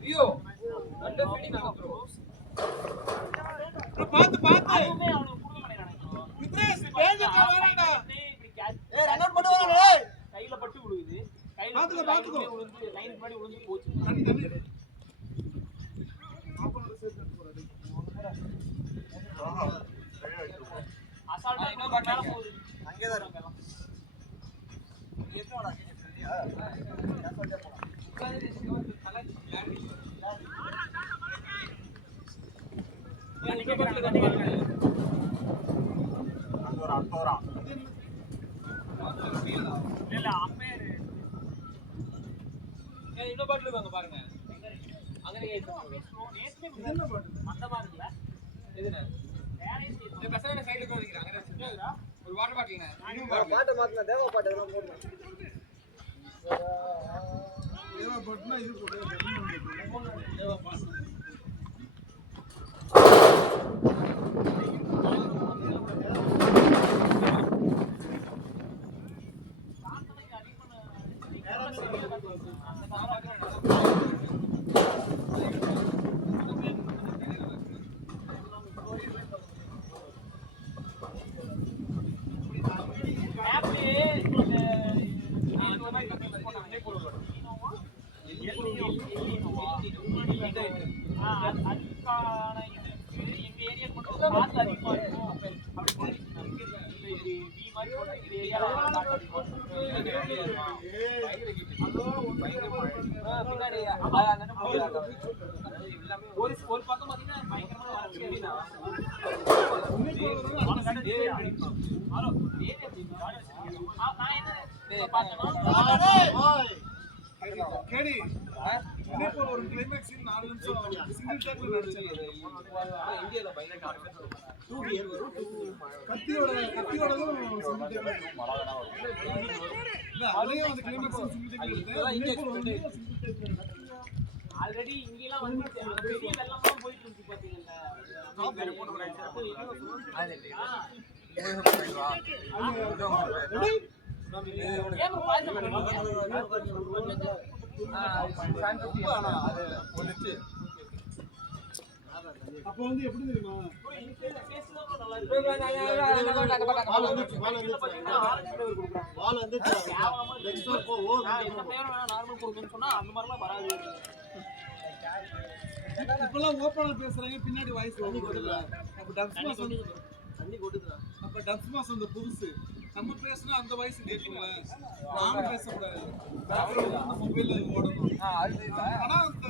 ஐயோ நல்ல ஃபீலிங் ஆகும் ப்ரோ பாத்து மித்ரேஷ் டேஞ்சர் வரடா ஏய் ரன் அவுட் பண்ணு வரடா கையில பட்டு விழுகுது பாத்துக்கோ விழுந்து லைன் பண்ணி விழுந்து போச்சு தண்ணி ஆப்பனோட சேர்த்து போறாரு அசால்ட்டா இன்னும் மேல போகுது அங்கே தான் இருக்கு ஏத்தோடா சரியா நான் சொல்றேன் அந்தோரா இல்ல அம்பையர் இன்னும் பாட்டில் இருக்காங்க பாருங்க அங்க என்ன பாட்டு அந்த மாதிரி இல்ல எதுனா வேற எது இந்த பசங்க சைடுல நிக்கிறாங்க ஒரு வாட்டர் பாட்டில்ங்க பாட்டு மாத்துனா தேவா பாட்டு எல்லாம் போடுங்க தேவா பாட்டுனா இது போடு தேவா பாட்டு அதுக்கான இதுக்கு எங்க ஏரியா மட்டும் காத்து அதிகமா இருக்கும் அப்படி வி மாதிரி போட்டு இந்த ஏரியால காத்து அதிகமா ஒரு பக்கம் பாத்தீங்கன்னா பயங்கரமான வறட்சி அப்படின்னா நான் என்ன பார்த்தேன்னா கேடி இதே போல ஒரு கிளைமேக்ஸ் 4 நிமிஷம் சிங்கிள் டேக்ல நடிச்சாங்க இந்தியால பயங்கர கத்தியோட சிங்கிள் டேக்ல இல்ல அதையும் அந்த கிளைமேக்ஸ் சிங்கிள் டேக்ல எடுத்தேன் ஆல்ரெடி இங்கெல்லாம் வந்து பெரிய வெள்ளம்லாம் போயிட்டு இருந்துச்சு பாத்தீங்களா அப்ப வந்து எப்படி தெரியுமா பால் வந்து நெக்ஸ்ட் ஓவர் போ நார்மல் கொடுக்கணும்னு சொன்னா அந்த மாதிரிலாம் வராது இப்பெல்லாம் ஓப்பனா பேசுறாங்க பின்னாடி வாய்ஸ் வருது அப்ப டப்ஸ் மாஸ் வந்து தண்ணி கொட்டுதுடா அப்ப டப்ஸ் மாஸ் அந்த புதுசு நம்ம பேசினா அந்த வாய்ஸ் கேட்கல நாம பேச கூடாது மொபைல்ல ஓடணும் ஆனா அந்த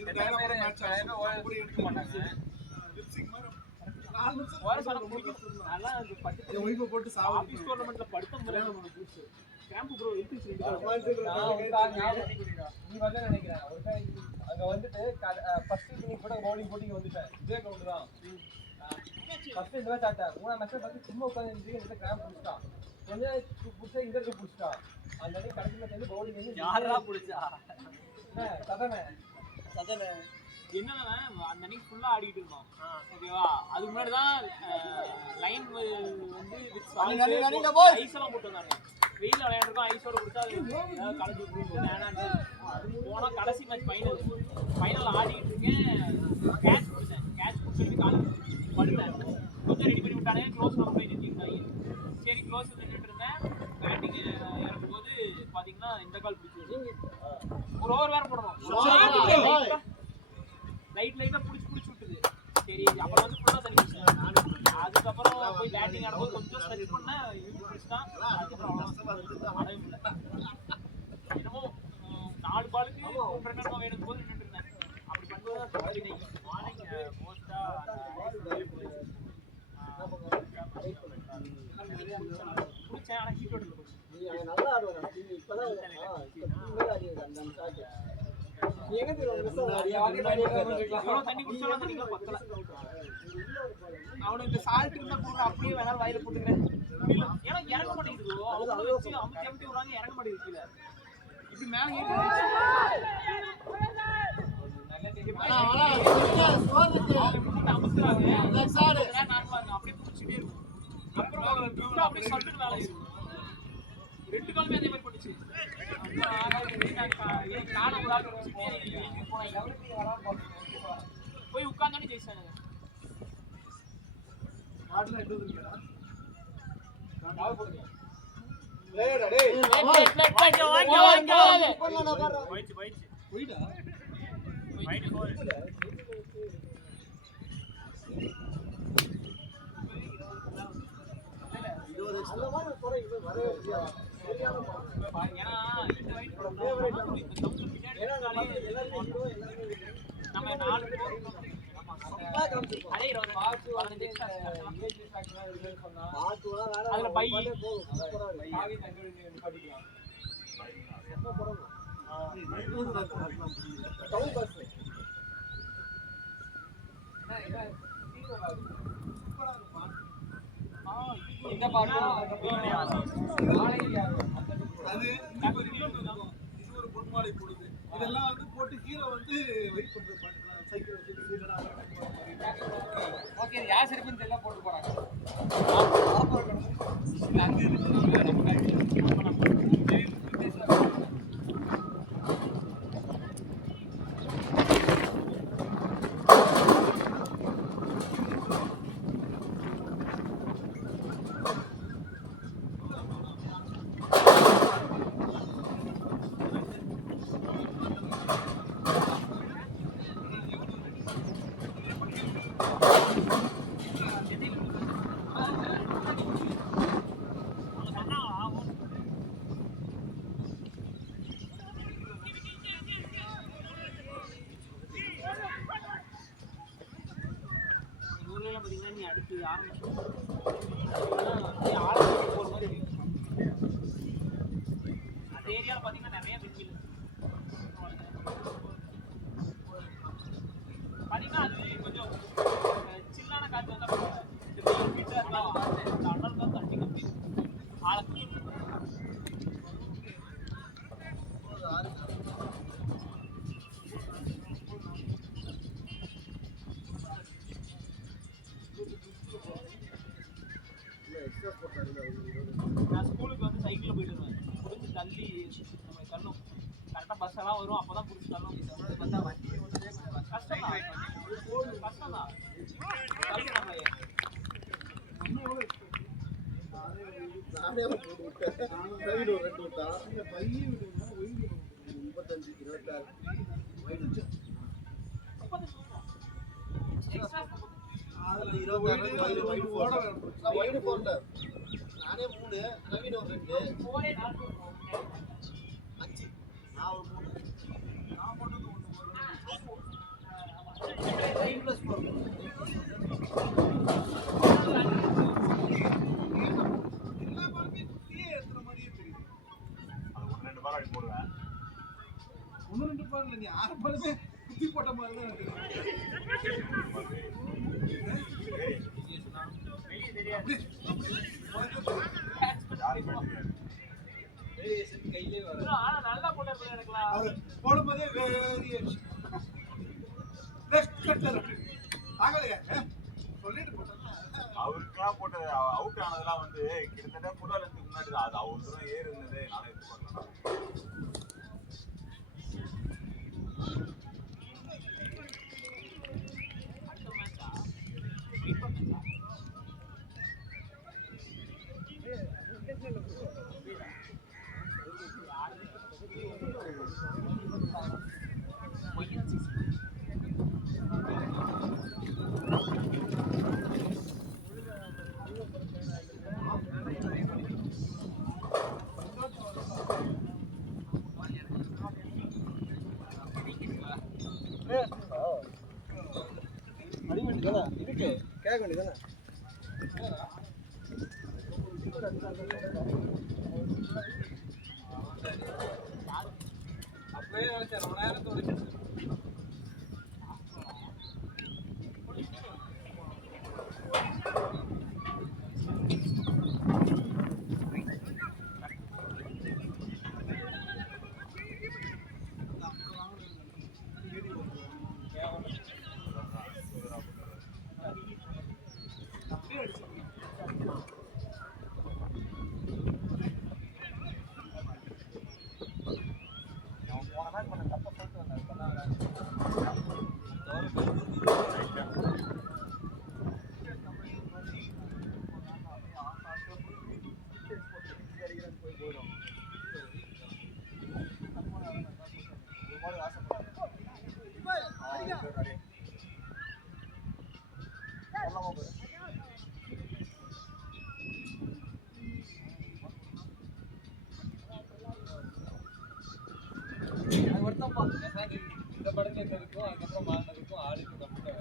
இது டயலாக் மேட்ச் ஆகும் அப்படி எடுக்க மாட்டாங்க லிப்சிங் மாதிரி 4 நிமிஷம் வர சன முடிக்கும் நல்லா அது பட்டு ஒய்ஃபை போட்டு சாவடி ஆபீஸ் டோர்னமென்ட்ல படுத்த முறை நம்ம பூச்சு கேம்ப் ப்ரோ இருக்கு நீ வந்து நினைக்கிறேன் ஒரு டைம் அங்க வந்துட்டு ஃபர்ஸ்ட் இன்னிங் கூட பவுலிங் போட்டு வந்துட்டேன் இதே கவுண்ட் தான் ஃபர்ஸ்ட் இந்த மேட்ச் ஆட்டேன் மூணாம் மேட்ச் பார்த்து சும்மா உட்காந்து இந்த கிராம் புடிச்சான் கொஞ்சம் புடிச்சா இந்த இருக்கு புடிச்சான் அந்த அன்னைக்கு கடைசி மேட்ச் வந்து பவுலிங் வந்து யாரா புடிச்சா சதமே என்னன்னா அந்த அன்னைக்கு ஃபுல்லா ஆடிட்டு இருந்தோம் ஓகேவா அதுக்கு முன்னாடி தான் லைன் வந்து ஐஸ் எல்லாம் போட்டு வந்தாங்க வெயில விளையாண்டுருக்கோம் ஐஸோட கொடுத்தா அது கலந்து வேணான்னு போனா கடைசி மேட்ச் ஃபைனல் ஆடிட்டு இருக்கேன் கேட்ச் கொடுத்துட்டு கால் படுத்தேன் கொஞ்சம் ரெடி பண்ணி விட்டானே க்ளோஸ் பண்ண போய் நிறுத்திட்டாங்க சரி க்ளோஸ் நின்றுட்டு இருந்தேன் பேட்டிங் இறக்கும் போது பாத்தீங்கன்னா இந்த கால் பிடிச்சு ஒரு ஓவர் வேற போடணும். லைட்டா புடிச்சு விட்டுது. சரி அப்புறம் வந்து ஃபுல்லா தண்ணி குடிச்சேன். அதுக்கப்புறம் போய் பேட்டிங் ஆடும்போது கொஞ்சம் ஸ்ட்ரெச் பண்ண இழுத்து பிடிச்சிட்டான். அதுக்கப்புறம் அவ்வளோ என்னமோ 4 பாலுக்கு 3 ரன் வேணும் போது நின்றுட்டு இருந்தேன். அப்படி பண்ணும்போது மார்னிங் மோஸ்டா பிடிச்சேன். ஆனால் ஹீட் ஓட்டல நல்லா ஆடுவாங்க. இப்பதான் எங்க தண்ணி குடிச்சாலும் தண்ணி பத்தல. அவனுக்கு சால்ட் இருந்தா போடுற அப்படியே வேணாலும் வாயில போட்டுக்கிறேன். ஏன்னா இறங்க மாட்டேங்குது. அவங்க வச்சு அமுத்தி விடுறாங்க, இறங்க மாட்டேங்குது கீழே. இப்படி மேல அப்படியே பிடிச்சிட்டே இருக்கும். அப்புறம் அப்படியே சொல்லிட்டு வேலை இருக்கும். 2 காலுமே அதே மாதிரி போட்டுச்சு. போய் உட்கார்ந்தானே ஜெயிச்சாங்க. நம்ம 4 அதுல பை இந்த பாட்டு ஒரு பொன்மாலை போடுது. இதெல்லாம் வந்து போட்டு கீழே வந்து வெயிட் பண்றது சைக்கிள் ஓகே யார் சிரிப்புன்னு தெரியல போட்டு போறாங்க. பார்த்தீங்கன்னா நீ அடுத்து ஆரம்பிச்சு அந்த ஏரியாவில் பார்த்தீங்கன்னா நிறைய விண்மில் பார்த்தீங்கன்னா அது கொஞ்சம் சில்லான காற்று வந்தால் அடல் தான் தண்ணி கம்மி ஆழத்துக்கு நான் ஸ்கூலுக்கு வந்து சைக்கிளில் போயிட்டு வருவேன். பிடிச்சி தள்ளி நம்ம தள்ளும் கரெக்டாக பஸ் எல்லாம் வரும், அப்போ தான் பிடிச்சி தள்ளும். பார்த்தா வண்டி ஓட்டுறதே கொஞ்சம் கஷ்டம் தான். கஷ்டம் தான் தள்ளு நானே விட்டேன். 2 விட்டா இந்த பையன் 35 26 அதுல 26 வைடு போடல. நானே 3 நவீன் ஒரு 2 போரே 4 5 நான் ஒரு 3 நான் போட்டது 1 +4 எல்லா பாலுமே குட்டியே ஏத்துற மாதிரியே தெரியுது. அது 1-2 பால் அடி போடுவேன். 1-2 பால் இல்ல, நீ 6 பாலுமே குட்டி போட்ட மாதிரி தான் இருக்கு. நல்லா போட்டு எனக்குலாம் போடும்போதே வேரியேஷன் லெஃப்ட் கட்டர் ஆகலையா சொல்லிட்டு போட்டேன். அவருக்கெல்லாம் போட்டது அவுட் ஆனதெல்லாம் வந்து கிட்டத்தட்ட புடாலத்துக்கு முன்னாடி தான். அது அவ்வளோ தூரம் ஏறி இருந்தது. நானே எதிர்பார்க்கலாம். கேட்க வேண்டியதானே அப்பவே நினைச்சேன் ரொம்ப நேரம் தோணுச்சு. இந்த படத்துல இருக்கும் அதுக்கப்புறம் மாறினதுக்கும் ஆளுக்கு கம்மியாக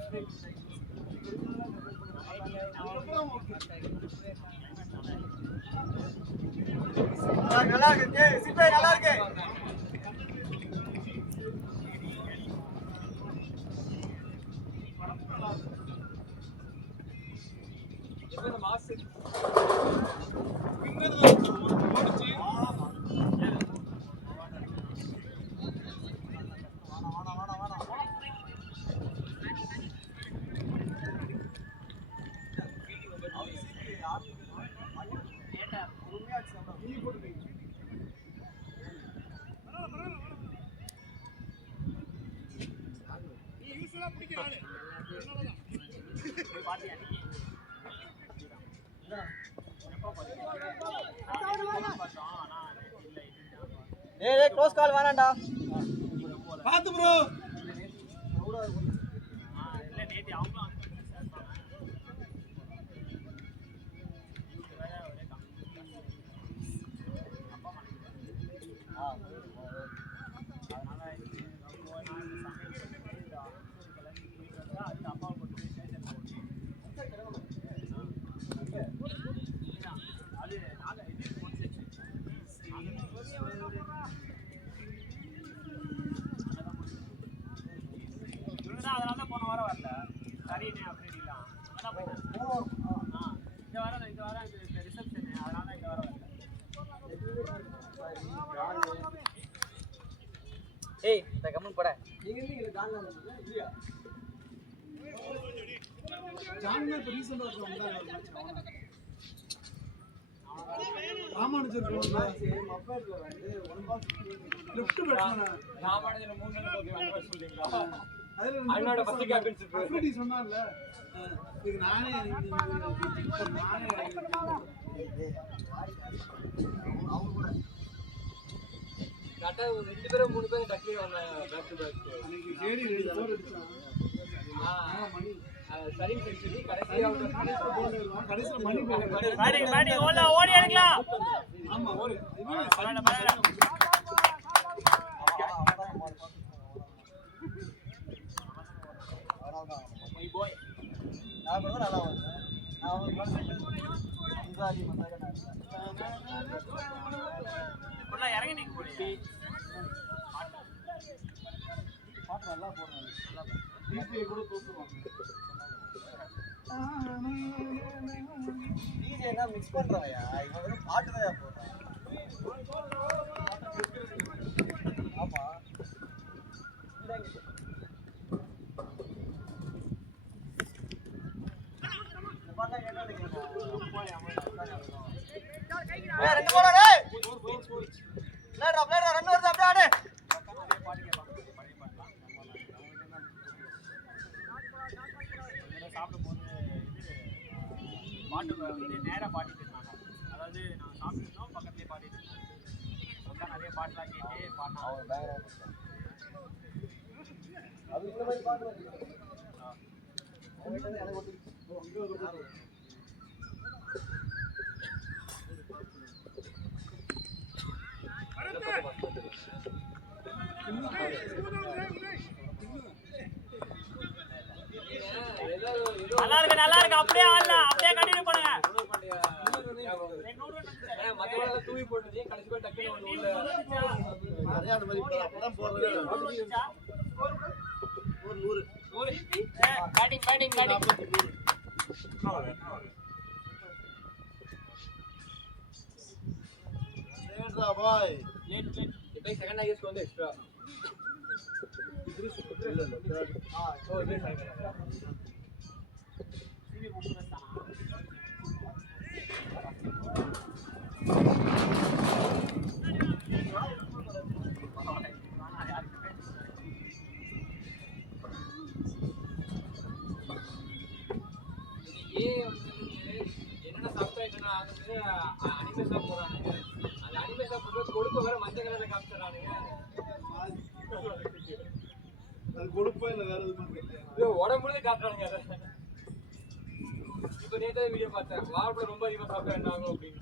நல்லா இருக்கு சிப்பே நல்லா இருக்கு எப்ப மாசு ஏய் க்ளோஸ் கால் வேணாம்டா பாத்து ப்ரோ இல்ல நேத்தி அவங்க அதனால போன வாரம் வரல சரிண்ணே அப்படிலாம் அதான் போயிட்டேன் இந்த வாரம் இந்த ரிசப்ஷன் அதனால இந்த வாரம் வரல ஏய் இந்த கம்மன் போட நீங்க இங்க கால்ல இல்லையா ஜான்மே ரீசன்ட்டா வந்தாங்க ராமானுஜர் மப்பேட்ல வந்து 1 லெஃப்ட் பேட்ஸ்மேன் ராமானுஜர் 3 ரன் போட்டு சொல்றீங்களா அதுல அவனோட ஃபர்ஸ்ட் கேப்டன்ஷிப் அப்படி சொன்னார்ல இது நானே அவங்க கூட கரெக்டா 2 பேரும் 3 பேரும் டக்லி வந்தாங்க பேக் டு பேக் அன்னைக்கு கேடி 2 ஓவர் அடிச்சான் மணி சரின்னு செஞ்சுரி கடைசியா கடைசில மணி பாடி ஓடி அடிக்கலாம் ஆமா ஓடு போய் நான் கூட நல்லா வந்தேன் நான் உங்களுக்கு அந்தாதி மசாலா உள்ள இறங்கி நிக்க போறீங்க பாட்டு நல்லா போடுறாங்க நல்லா டிஜே கூட தூக்குவாங்க டிஜே என்ன மிக்ஸ் பண்றாயா இவன் வெறும் பாட்டு தான் போடுறான் ஆமா ரெண்டு போல டேய் பிளேயர் பிளேயர் ரன் வருது அப்படியே ஆடு சாப்பிடும்போது பாட்டு வந்து நேராக பாடிட்டு இருந்தாங்க அதாவது நாங்கள் சாப்பிட்டுருந்தோம் பக்கத்துலேயே பாடிட்டு இருந்தாங்க நிறைய பாட்டுலாம் கேட்டு பாடினாங்க அது இந்த மாதிரி பாட்டு எனக்கு நல்லா இருக்கு அதே அந்த மாதிரி அப்பதான் போடுறது ஒரு 100 பேட்டிங் பேட்டிங் பேட்டிங் சேட்ரா பாய் இப்போ செகண்ட் ஹையஸ்ட் வந்து எக்ஸ்ட்ரா என்னென்ன சப்ஸ்கிரைபர் ஆகுது அனிமேஷன் போறானுங்க அந்த அனிமேஷன் போட்டு கொடுக்க வர மஞ்சள் கலர்ல காமிச்சறானுங்க அது கொடுப்பா இல்ல வேற எதுவும் இது உடம்புல காட்டுறானுங்க அத இப்போ நேத்தே வீடியோ பார்த்தேன் வாழைப்பழம் ரொம்ப அதிகமா சாப்பிட்டா என்ன ஆகும் அப்படின்னு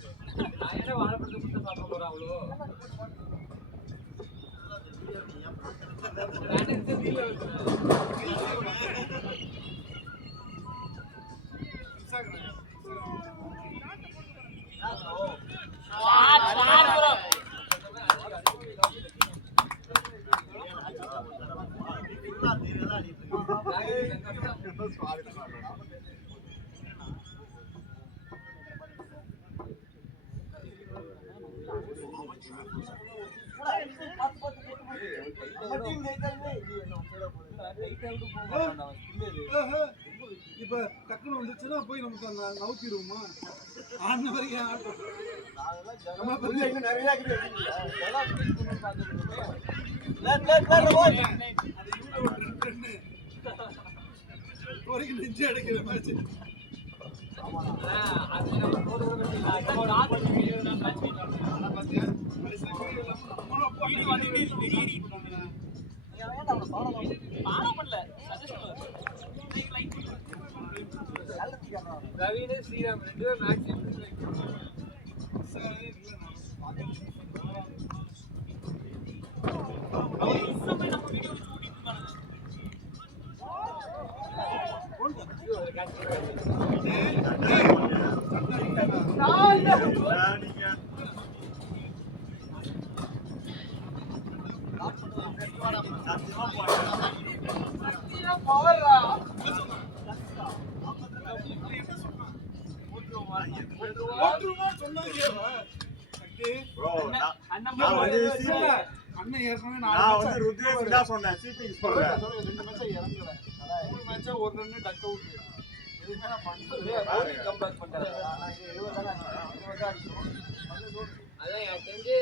நான் என்ன வாழைப்பழத்தை மட்டும் சாப்பிட போறேன் அவ்வளோ இப்ப டக்குன்னு வந்துச்சுன்னா போய் நமக்கு அந்த நவுத்திடுவோமா ஆன வரைக்கும் ஆட்டம் வரைக்கும் நெஞ்சு அடைக்கிற மாதிரி ரவீன ஸ்ரீராம் ரெண்டு பேரும் மேக்ஸிமம் அண்ணன் ஏற்கனவே நான் வந்து ருத்ரேஷ் தான் சொன்னேன் சீப்பிங் சொல்றேன் 2 மேட்ச் இறங்கல 3 மேட்ச் ஒரு ரன் டக் அவுட் எதுமே நான் பண்ணல கம்பேக் பண்றாரு அதான் எனக்கு தெரிஞ்சு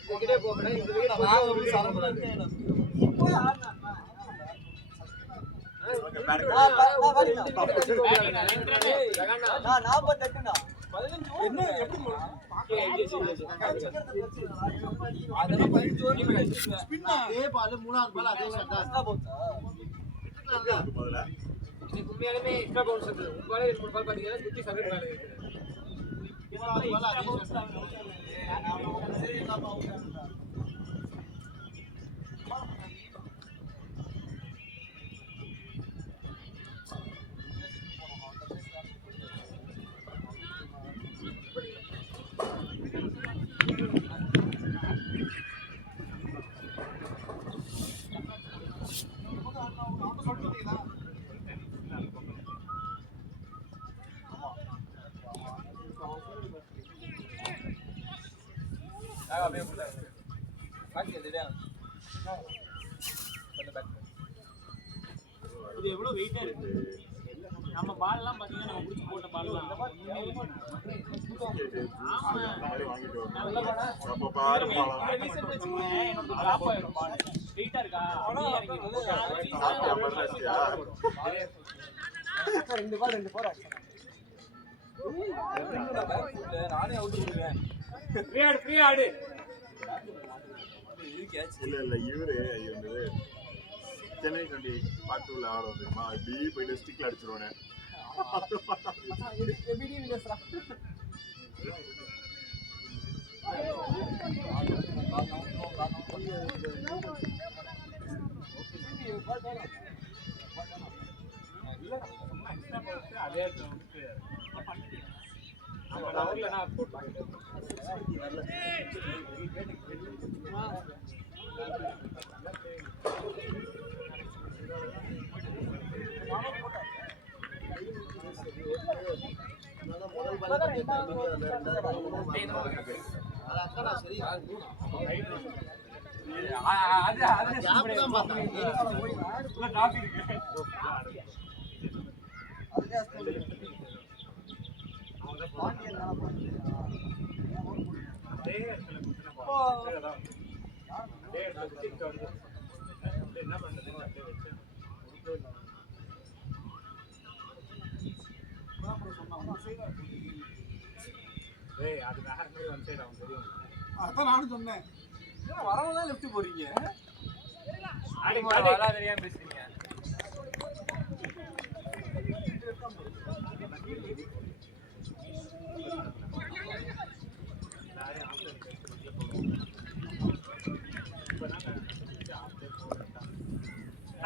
இந்த கிட்ட போகணும் இந்த விக்கெட் நான் ஒரு சரம்புறாரு இப்போ ஆடுனா உண்மையாலுமே எக்ஸ்ட்ரா பவுன்ஸ் இருக்கு உங்களால 2 பால் பாத்தீங்கன்னா சுத்தி சகட் மேல இருக்கு இது எவ்வளவு வெயிட்டா இருக்கு நம்ம பால் எல்லாம் பாத்தீங்கன்னா நம்ம புடிச்சு போட்ட பால் தான் என்னோட டிராப் ஆயிடும் பால் வெயிட்டா இருக்கா ரெண்டு பால் நானே அவுட் பண்ணுவேன் ஃப்ரீ ஆடு இல்ல இவரு இருந்தது சென்னை 20 பாட்டுல ஆடும் தெரியுமா இப்படி போயிட்டு ஸ்டிக்ல அடிச்சிருவானே அதே என்ன பண்றது ஏய் அது வேற மாதிரி ஒன் சைடு அவன் தெரியும். அதான் நானும் சொன்னேன். வரவங்க லெஃப்ட் போறீங்க. ஆடி வரா தெரியாம பேசுறீங்க.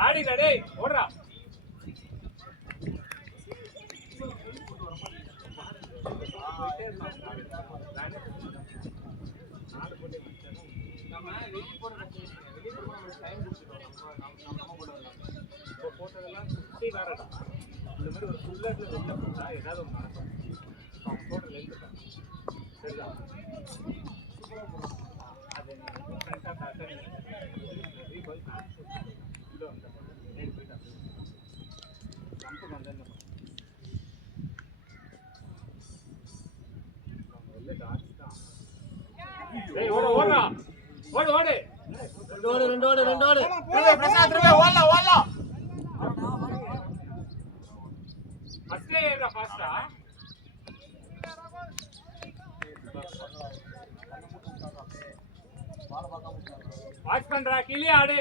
ஆடிடா டேய் ஓடுறா. நம்ம வெளிய போற டைம் கொடுத்துட்டோம். நம்ம கூட வரலாம். இப்போ போட்டதெல்லாம் சுத்தி வேறடா. இந்த மாதிரி ஒரு ஃபுல்லர்ல வெளில போட்டா ஏதாவது ஒன்று நடக்கும். அவன் போட்ட லென்த் தான் சரிதா. அது கரெக்டாக பேட்டர்ன் ரீபால் பேண்ட் இல்லை வந்து நேர் போயிட்டு அப்படி ஜம்புக்கு வந்து என்ன வெளில டார்ச் தான். டேய் ஓடு ஓடுறா ஓடு ஓடு. ரெண்டு ஓடு. பிரசாத் ஓடலாம். ஃபர்ஸ்ட் ஏறா ஃபாஸ்டா. வாட்ச் பண்றா கீழே ஆடு.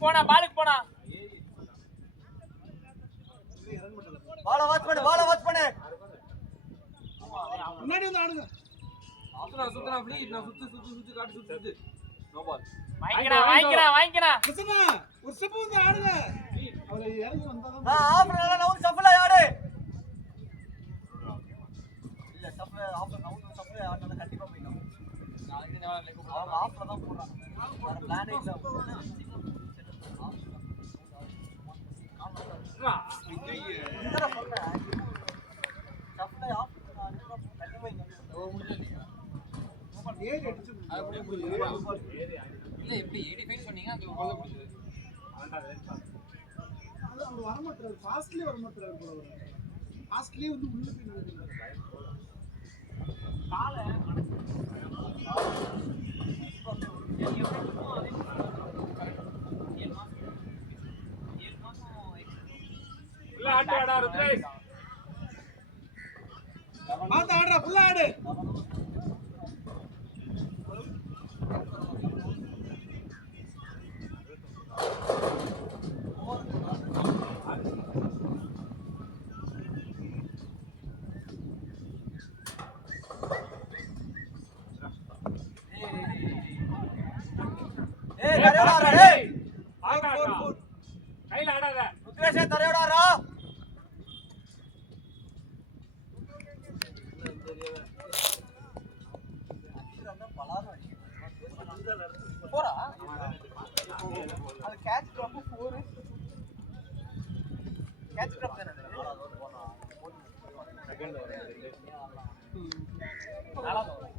போனா பாலுக்கு போனா பால வாட்ச் பண்ணு முன்னாடி வந்து ஆடுங்க. சுத்துனா ப்ளீஸ். நான் சுத்து காட்டு சுத்து. No ball. வாங்கிக்கடா கிருஷ்ணா ஒரு ஸ்டெப் வந்து ஆடுங்க. அவரை இறங்கி வந்தாதான் நான் ஆஃப்ல நவுன் சஃப்ல ஆடு. இல்ல சஃப்ல ஆஃப்ல நவுன் சஃப்ல ஆடுனா கண்டிப்பா போய்டும். நான் இந்த வாரம் லைக் அவங்க ஆஃப்ல தான் போறாங்க. வேற பிளான் இல்ல. என்னடா சொல்ற? சஃப்ல ஆஃப்ல ஆடுனா கண்டிப்பா இங்க ஏறி அடிச்சு அப்படியே புரியுது. இல்ல எப்படி 85 சொன்னீங்க அது ஒரு கோல் புரியுது. அது அவர் வர மாட்டாரு. ஃபாஸ்ட்லி வர மாட்டாரு போல. ஃபாஸ்ட்லி வந்து உள்ள போய் நிக்குது. காலை இல்ல ஆடுடா ருத்ரேஷ். மாத்த ஆடுடா ஃபுல்லா ஆடு. ஏய் தரையோடா டேய். கையில ஆடாத. ருத்ரேஷ் தரையோடா. போடா. அது கேட்ச் ட்ராப் 4. கேட்ச் ட்ராப் தானே அது. செகண்ட் ஓவர் நாலாவது ஓவர்.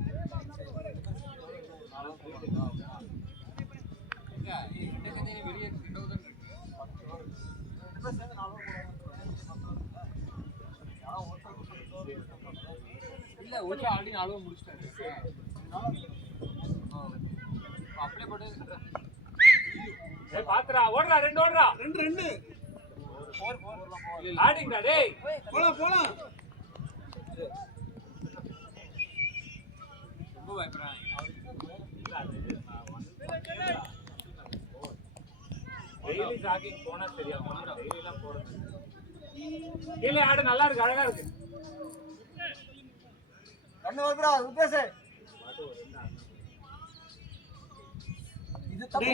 வெளியே 2000 இல்ல ஒரு ஆல்ரெடி 4 ஓவர் முடிச்சிட்டாரு. அப்ளை போட்டு ஏய் பாத்துடா ஓடுறா 2 ஓடுறா 2 ஆடிங்கடா டேய் போலாம் ரொம்ப பயப்படுறாங்க. டெய்லி ஜாகிங் போனா தெரியும். டெய்லி எல்லாம் போறது. கீழே ஆடு நல்லா இருக்கு, அழகா இருக்கு. கண்ணு வருதுடா உபேஷ். இது தப்பு.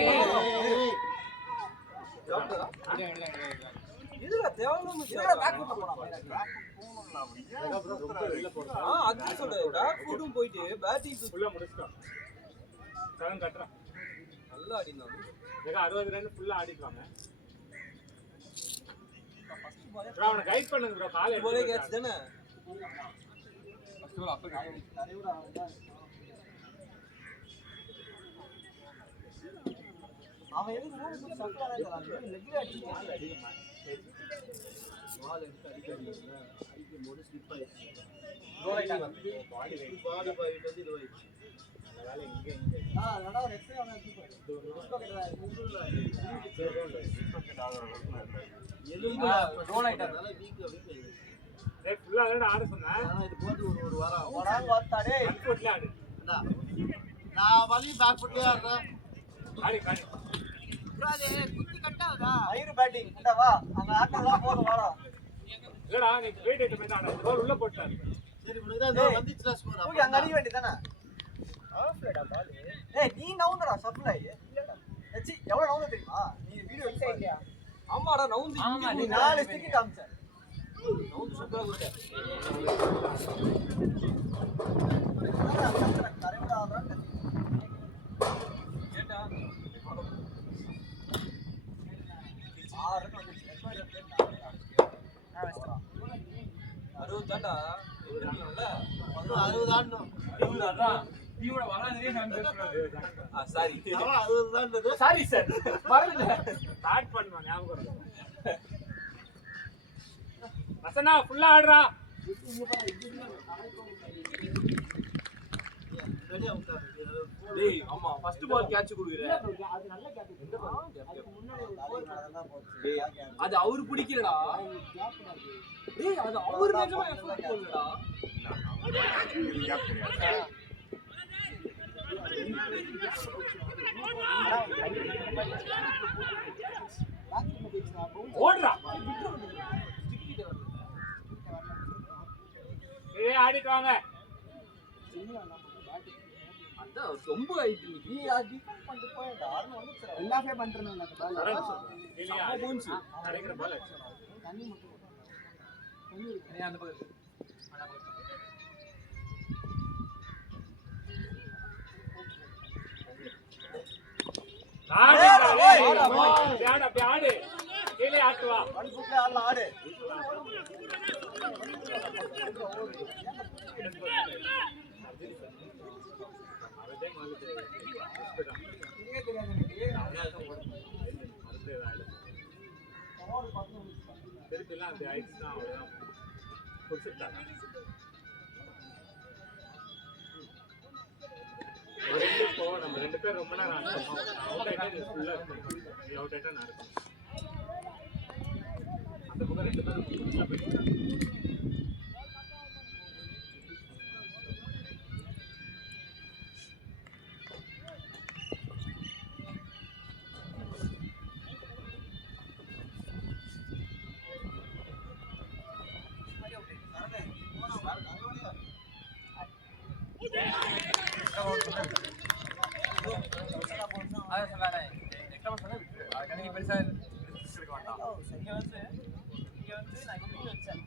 இதுல தேவலாம் இதுல பேக் பண்ண போறான். அது சொல்றேன். பேக் ஃபுட்டும் போயிட்டு பேட்டிங் ஃபுல்லா முடிச்சிட்டான். சரண் கட்டறான். நல்லா ஆடினான். ஏக 60 ரன் ஃபுல்லா ஆடிட்டாங்க. ப்ரோ அவனை கைட் பண்ணுங்க ப்ரோ. கால் போலே கேட்ச் தானே. ஃபர்ஸ்ட் பால் அப்ப அவன் எதுக்கு மூணு சக்கரானே தெரியல. லெக்ல அடிச்சு பால் எடுத்து அடிக்கறீங்க. அடிக்கும் போது ஸ்லிப் ஆயிடுச்சு. ரோல் ஆயிட்டாங்க. பாடி பாயிண்ட் வந்து இது ஆயிடுச்சு. நல்ல வேளை இங்க நடா ரெஃப்ரி அவன தூக்கு. ரோல் ஆயிட்டாங்க. நல்லா வீக் ஆயிடுச்சு. டேய் ஃபுல்லா ஆட சொன்னா. இது போட்டு ஒரு வாரம் வராங்க வாத்தாடே. ஃபுட்ல ஆடு. நான் வலி பேக் ஃபுட்ல ஆடுறேன். ஆடி காடி. ப்ராதே குத்தி கட்டாதா. ஐயர் பேட்டிங் இந்தா வா. அங்க ஆட்டலாம் போடு வாடா. இல்லடா நீ வெயிட் ஏத்த மேல ஆடு. ரோல் உள்ள போட்டாரு. சரி உனக்கு தான் வந்துச்சுடா ஸ்கோர். ஓகே அங்க அடிக்க வேண்டியதானே. ஆஃப்லடா பால். ஏய் நீ நவுண்டடா சப்ளை. இல்லடா. ஏச்சி எவ்வளவு நவுந்து தெரியுமா? நீ வீடியோ எடுத்து பாத்தியா? ஆமாடா நவுந்து. ஆமா நீ 4 ஸ்டிக் காமிச்ச. நவுந்து சூப்பரா குட்ட. கரெக்டா ஆடுறான். கேட்டா. 6 ரன் வந்துச்சு. அறுபது தாண்டா. 60 தாண்டணும். டீமோட வராதே நான் பேசுறேன். சாரி. 60 தாண்டது. Sorry sir. மறந்துட்டேன். ஸ்டார்ட் பண்ணுவான் ஞாபகம் இருக்கு. வசனா ஃபுல்லா ஆடுறா. ரெடி அவுட்டா. டேய் ஆமா ஃபர்ஸ்ட் பால் கேட்ச் குடுக்குற. அது நல்ல கேட்ச். எந்த பால்? அதுக்கு முன்னாடி ஒரு பால் நடந்தா போச்சு. டேய் அது அவரு பிடிக்கலடா. டேய் அது அவரு நிஜமா எஃபோர்ட் போடலடா. ஓடுறா. ஏய் ஆடிட்டு வாங்க. அதான் ரொம்ப ஹைட் நீ டிஃபெண்ட் பண்ணிட்டு போய்டா. ஆர்ம வந்துச்சுடா. எல்லாமே பண்றேன் நான் பால். இல்லையா போன்ஸ் அடிக்கிற பால் தண்ணி மட்டும். தண்ணி ஏய் அந்த பக்கம் ஆடு ஆடு அப்படி ஆடு. கீழே ஆட்டு வா. ஒன் ஃபுட்ல ஆடலாம் ஆடு. இதுவே தெரியாது எனக்கு. திருப்பிலாம் அப்படி ஆயிடுச்சுன்னா அவ்வளோதான் குடிச்சுட்டாங்க. நம்ம 2 பேர் ரொம்ப நேரம் அவுட் ஆயிட்டா நீ ஃபுல்லா இருக்கும். நீ அவுட் ஆயிட்டா நான் இருக்கும். அந்த பக்கம் 2 பேரும் ஃபுல்லா போயிட்டாங்க. அத சொல்லானே எக்ஸ்ட்ரா சொன்னா விட்டு அதுக்கு நீ பெருசா இருக்க வேண்டாம். இங்க வந்து நான் இப்படி வச்சேன்.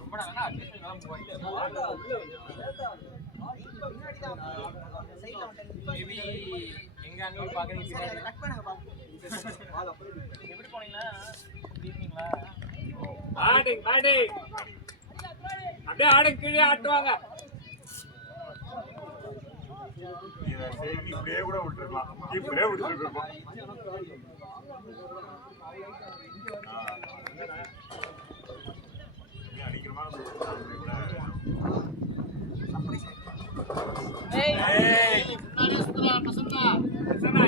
ரொம்ப நாளா அட்லீஸ்ட் நல்லா போயிட்டு மேபி எங்க அங்க பாக்குறீங்க எப்படி போனீங்கன்னா ஈவினிங்ல பேட்டிங் பேட்டிங் அப்படியே ஆடு கீழே ஆட்டுவாங்க. இதை செய்தி இப்படியே கூட விட்டுருக்கலாம். இப்படியே விட்டுருக்கோம். அடிக்கிற மாதிரி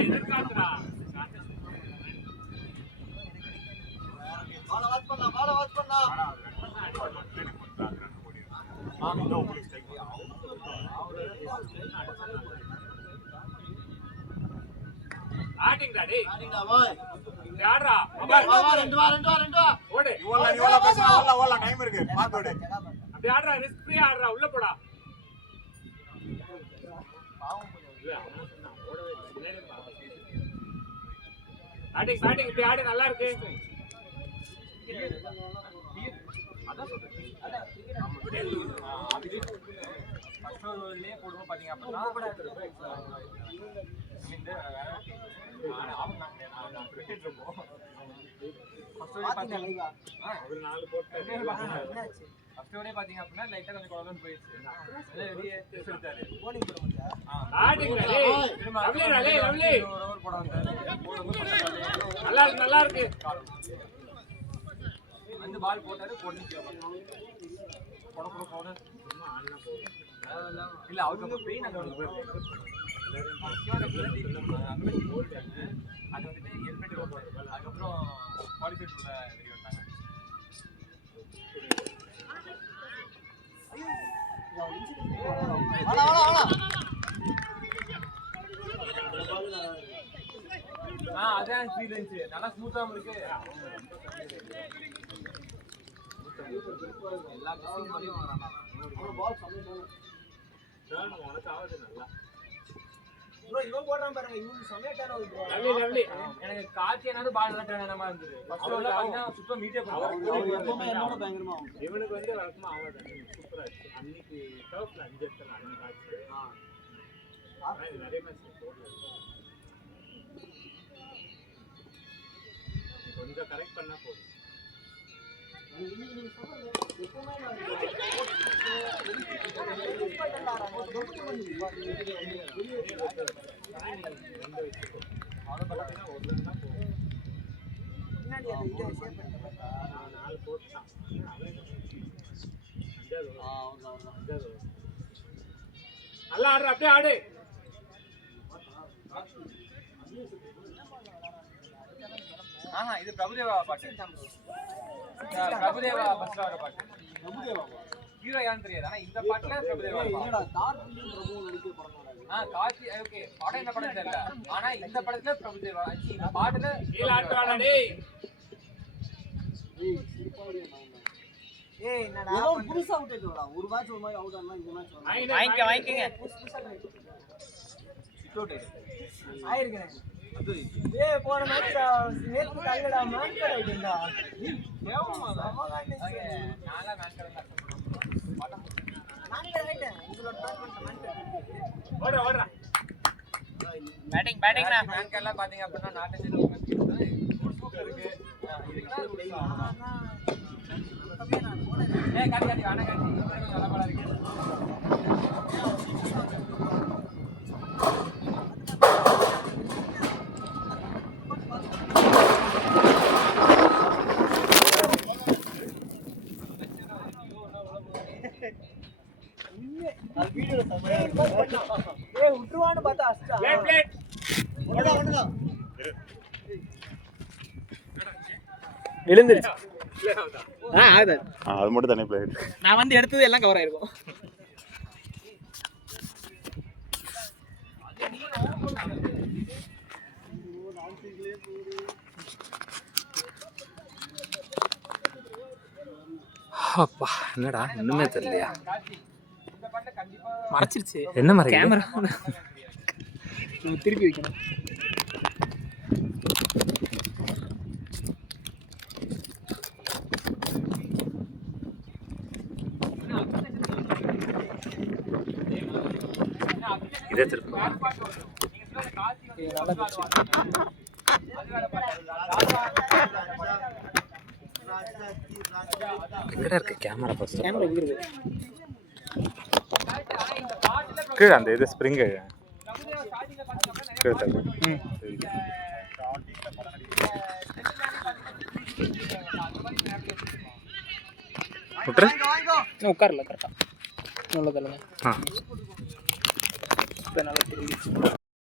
எதிர்காட்டுறா. வாழ வாட்ச் பண்ணா ஆட்டிங்கடா டேய் ஆடிங்கடா போய். ஆடுறா வா, வா, ரெண்டு வா. ஓடு இவ்வளவு பேச ஓடலாம் டைம் இருக்கு பாத்தோடு அப்படி ஆடுறா ரிஸ்க் ஃப்ரீயா ஆடுறா உள்ள போடா பேட்டிங் இப்படி ஆடு நல்லா இருக்கு ஃபர்ஸ்ட் ஓவர்லயே போடுவோம் பாத்தீங்க அப்படின்னா ஃபர்ஸ்ட் ஓவரே பாத்தீங்க அப்படின்னா லைட்டா கொஞ்சம் குழந்தை போயிடுச்சு வெளியே எடுத்தாரு ஆடிங்கடா டேய் லவ்லி ஓவர் போட வந்தாரு நல்லா இருக்கு வந்து பால் போட்டாரு போட்டு போட இல்ல அவருக்கு அப்ப பெயின் அங்க வந்து போயிருக்கு அது வந்துட்டு ஹெல்மெட் அதுக்கப்புறம் குவாலிஃபைட் உள்ள வெளியே வந்தாங்க அதான் ஸ்பீட் இருந்துச்சு நல்லா ஸ்மூத்தா இருக்கு எல்லா கசிங் பண்ணியும் வரானா உனக்கு ஆகுது நல்லா ப்ரோ இவன் போடுறான் பாருங்க இவன் சமயட்டான ஒரு ப்ரோ லவ்லி எனக்கு காத்தி என்னாலும் பால் நல்லா டேனமா இருந்தது ஃபர்ஸ்ட் ஓவர்ல பார்த்தா சுத்தம் மீட்டே எப்பவுமே என்னோட பயங்கரமா ஆகும் இவனுக்கு வந்து வழக்கமா ஆகாது சூப்பரா இருக்கு அன்னைக்கு டர்ஃப்ல 5 இடத்துல அன்னைக்கு ஆச்சு நிறைய மேட்ச் போடல கொஞ்சம் கரெக்ட் பண்ணா போதும் நல்லா ஆடுற அப்படியே ஆடு இது பிரபுதேவா பாட்டு பிரபுதேவா பஸ்ல வர பாட்டு ஹீரோ யாருன்னு தெரியாது ஆனா இந்த பாட்டுல பிரபுதேவா கார்த்தி ஓகே படம் என்ன படம் தெரியல ஆனா இந்த படத்துல பிரபுதேவா இந்த பாட்டுல ஏய் என்னடா புதுசா அவுட் ஆயிடுடா ஒரு மேட்ச் ஒரு மாதிரி அவுட் ஆனா இந்த மேட்ச் வாங்கிக்கங்க சிட்டோட் ஆயிருக்கேன் ஏய் போன மேட்ச் நேத்து கல்லடா மேட்ச் ஆயிடுடா கேவலமா நாளா மேட்ச் கரெக்டா நான் ரைட் இதுல டோர்னமென்ட் மேட்ச் ஓடுறா பேட்டிங் மேட்ச் எல்லாம் பாத்தீங்க அப்படினா நாட் அண்ட் சூப்பர் இருக்கு ஏய் காடி வாடா காடி நல்லா பாடா இருக்கு ஏய் உட்ருவான்னு பார்த்தா அஸ்டா பிளேட் ஒண்ணா விழுந்துருச்சு ஆகுது அது மட்டும் தனி பிளேட் நான் வந்து எடுத்தது எல்லாம் கவர் ஆயிருக்கும் அப்பா என்னடா இன்னுமே தெரியலையா மறைச்சிருச்சு என்ன மறை கேமரா திருப்பி வைக்கணும் இதே திருப்பி எங்கடா இருக்கு கேமரா ஃபர்ஸ்ட் கேமரா இங்க இருக்கு கீழே அந்த இது ஸ்ப்ரிங் கீழே தள்ளு விட்டுரு உட்காரல கரெக்டா நல்லதல்ல ஆ இப்போ நல்லா தெரியுது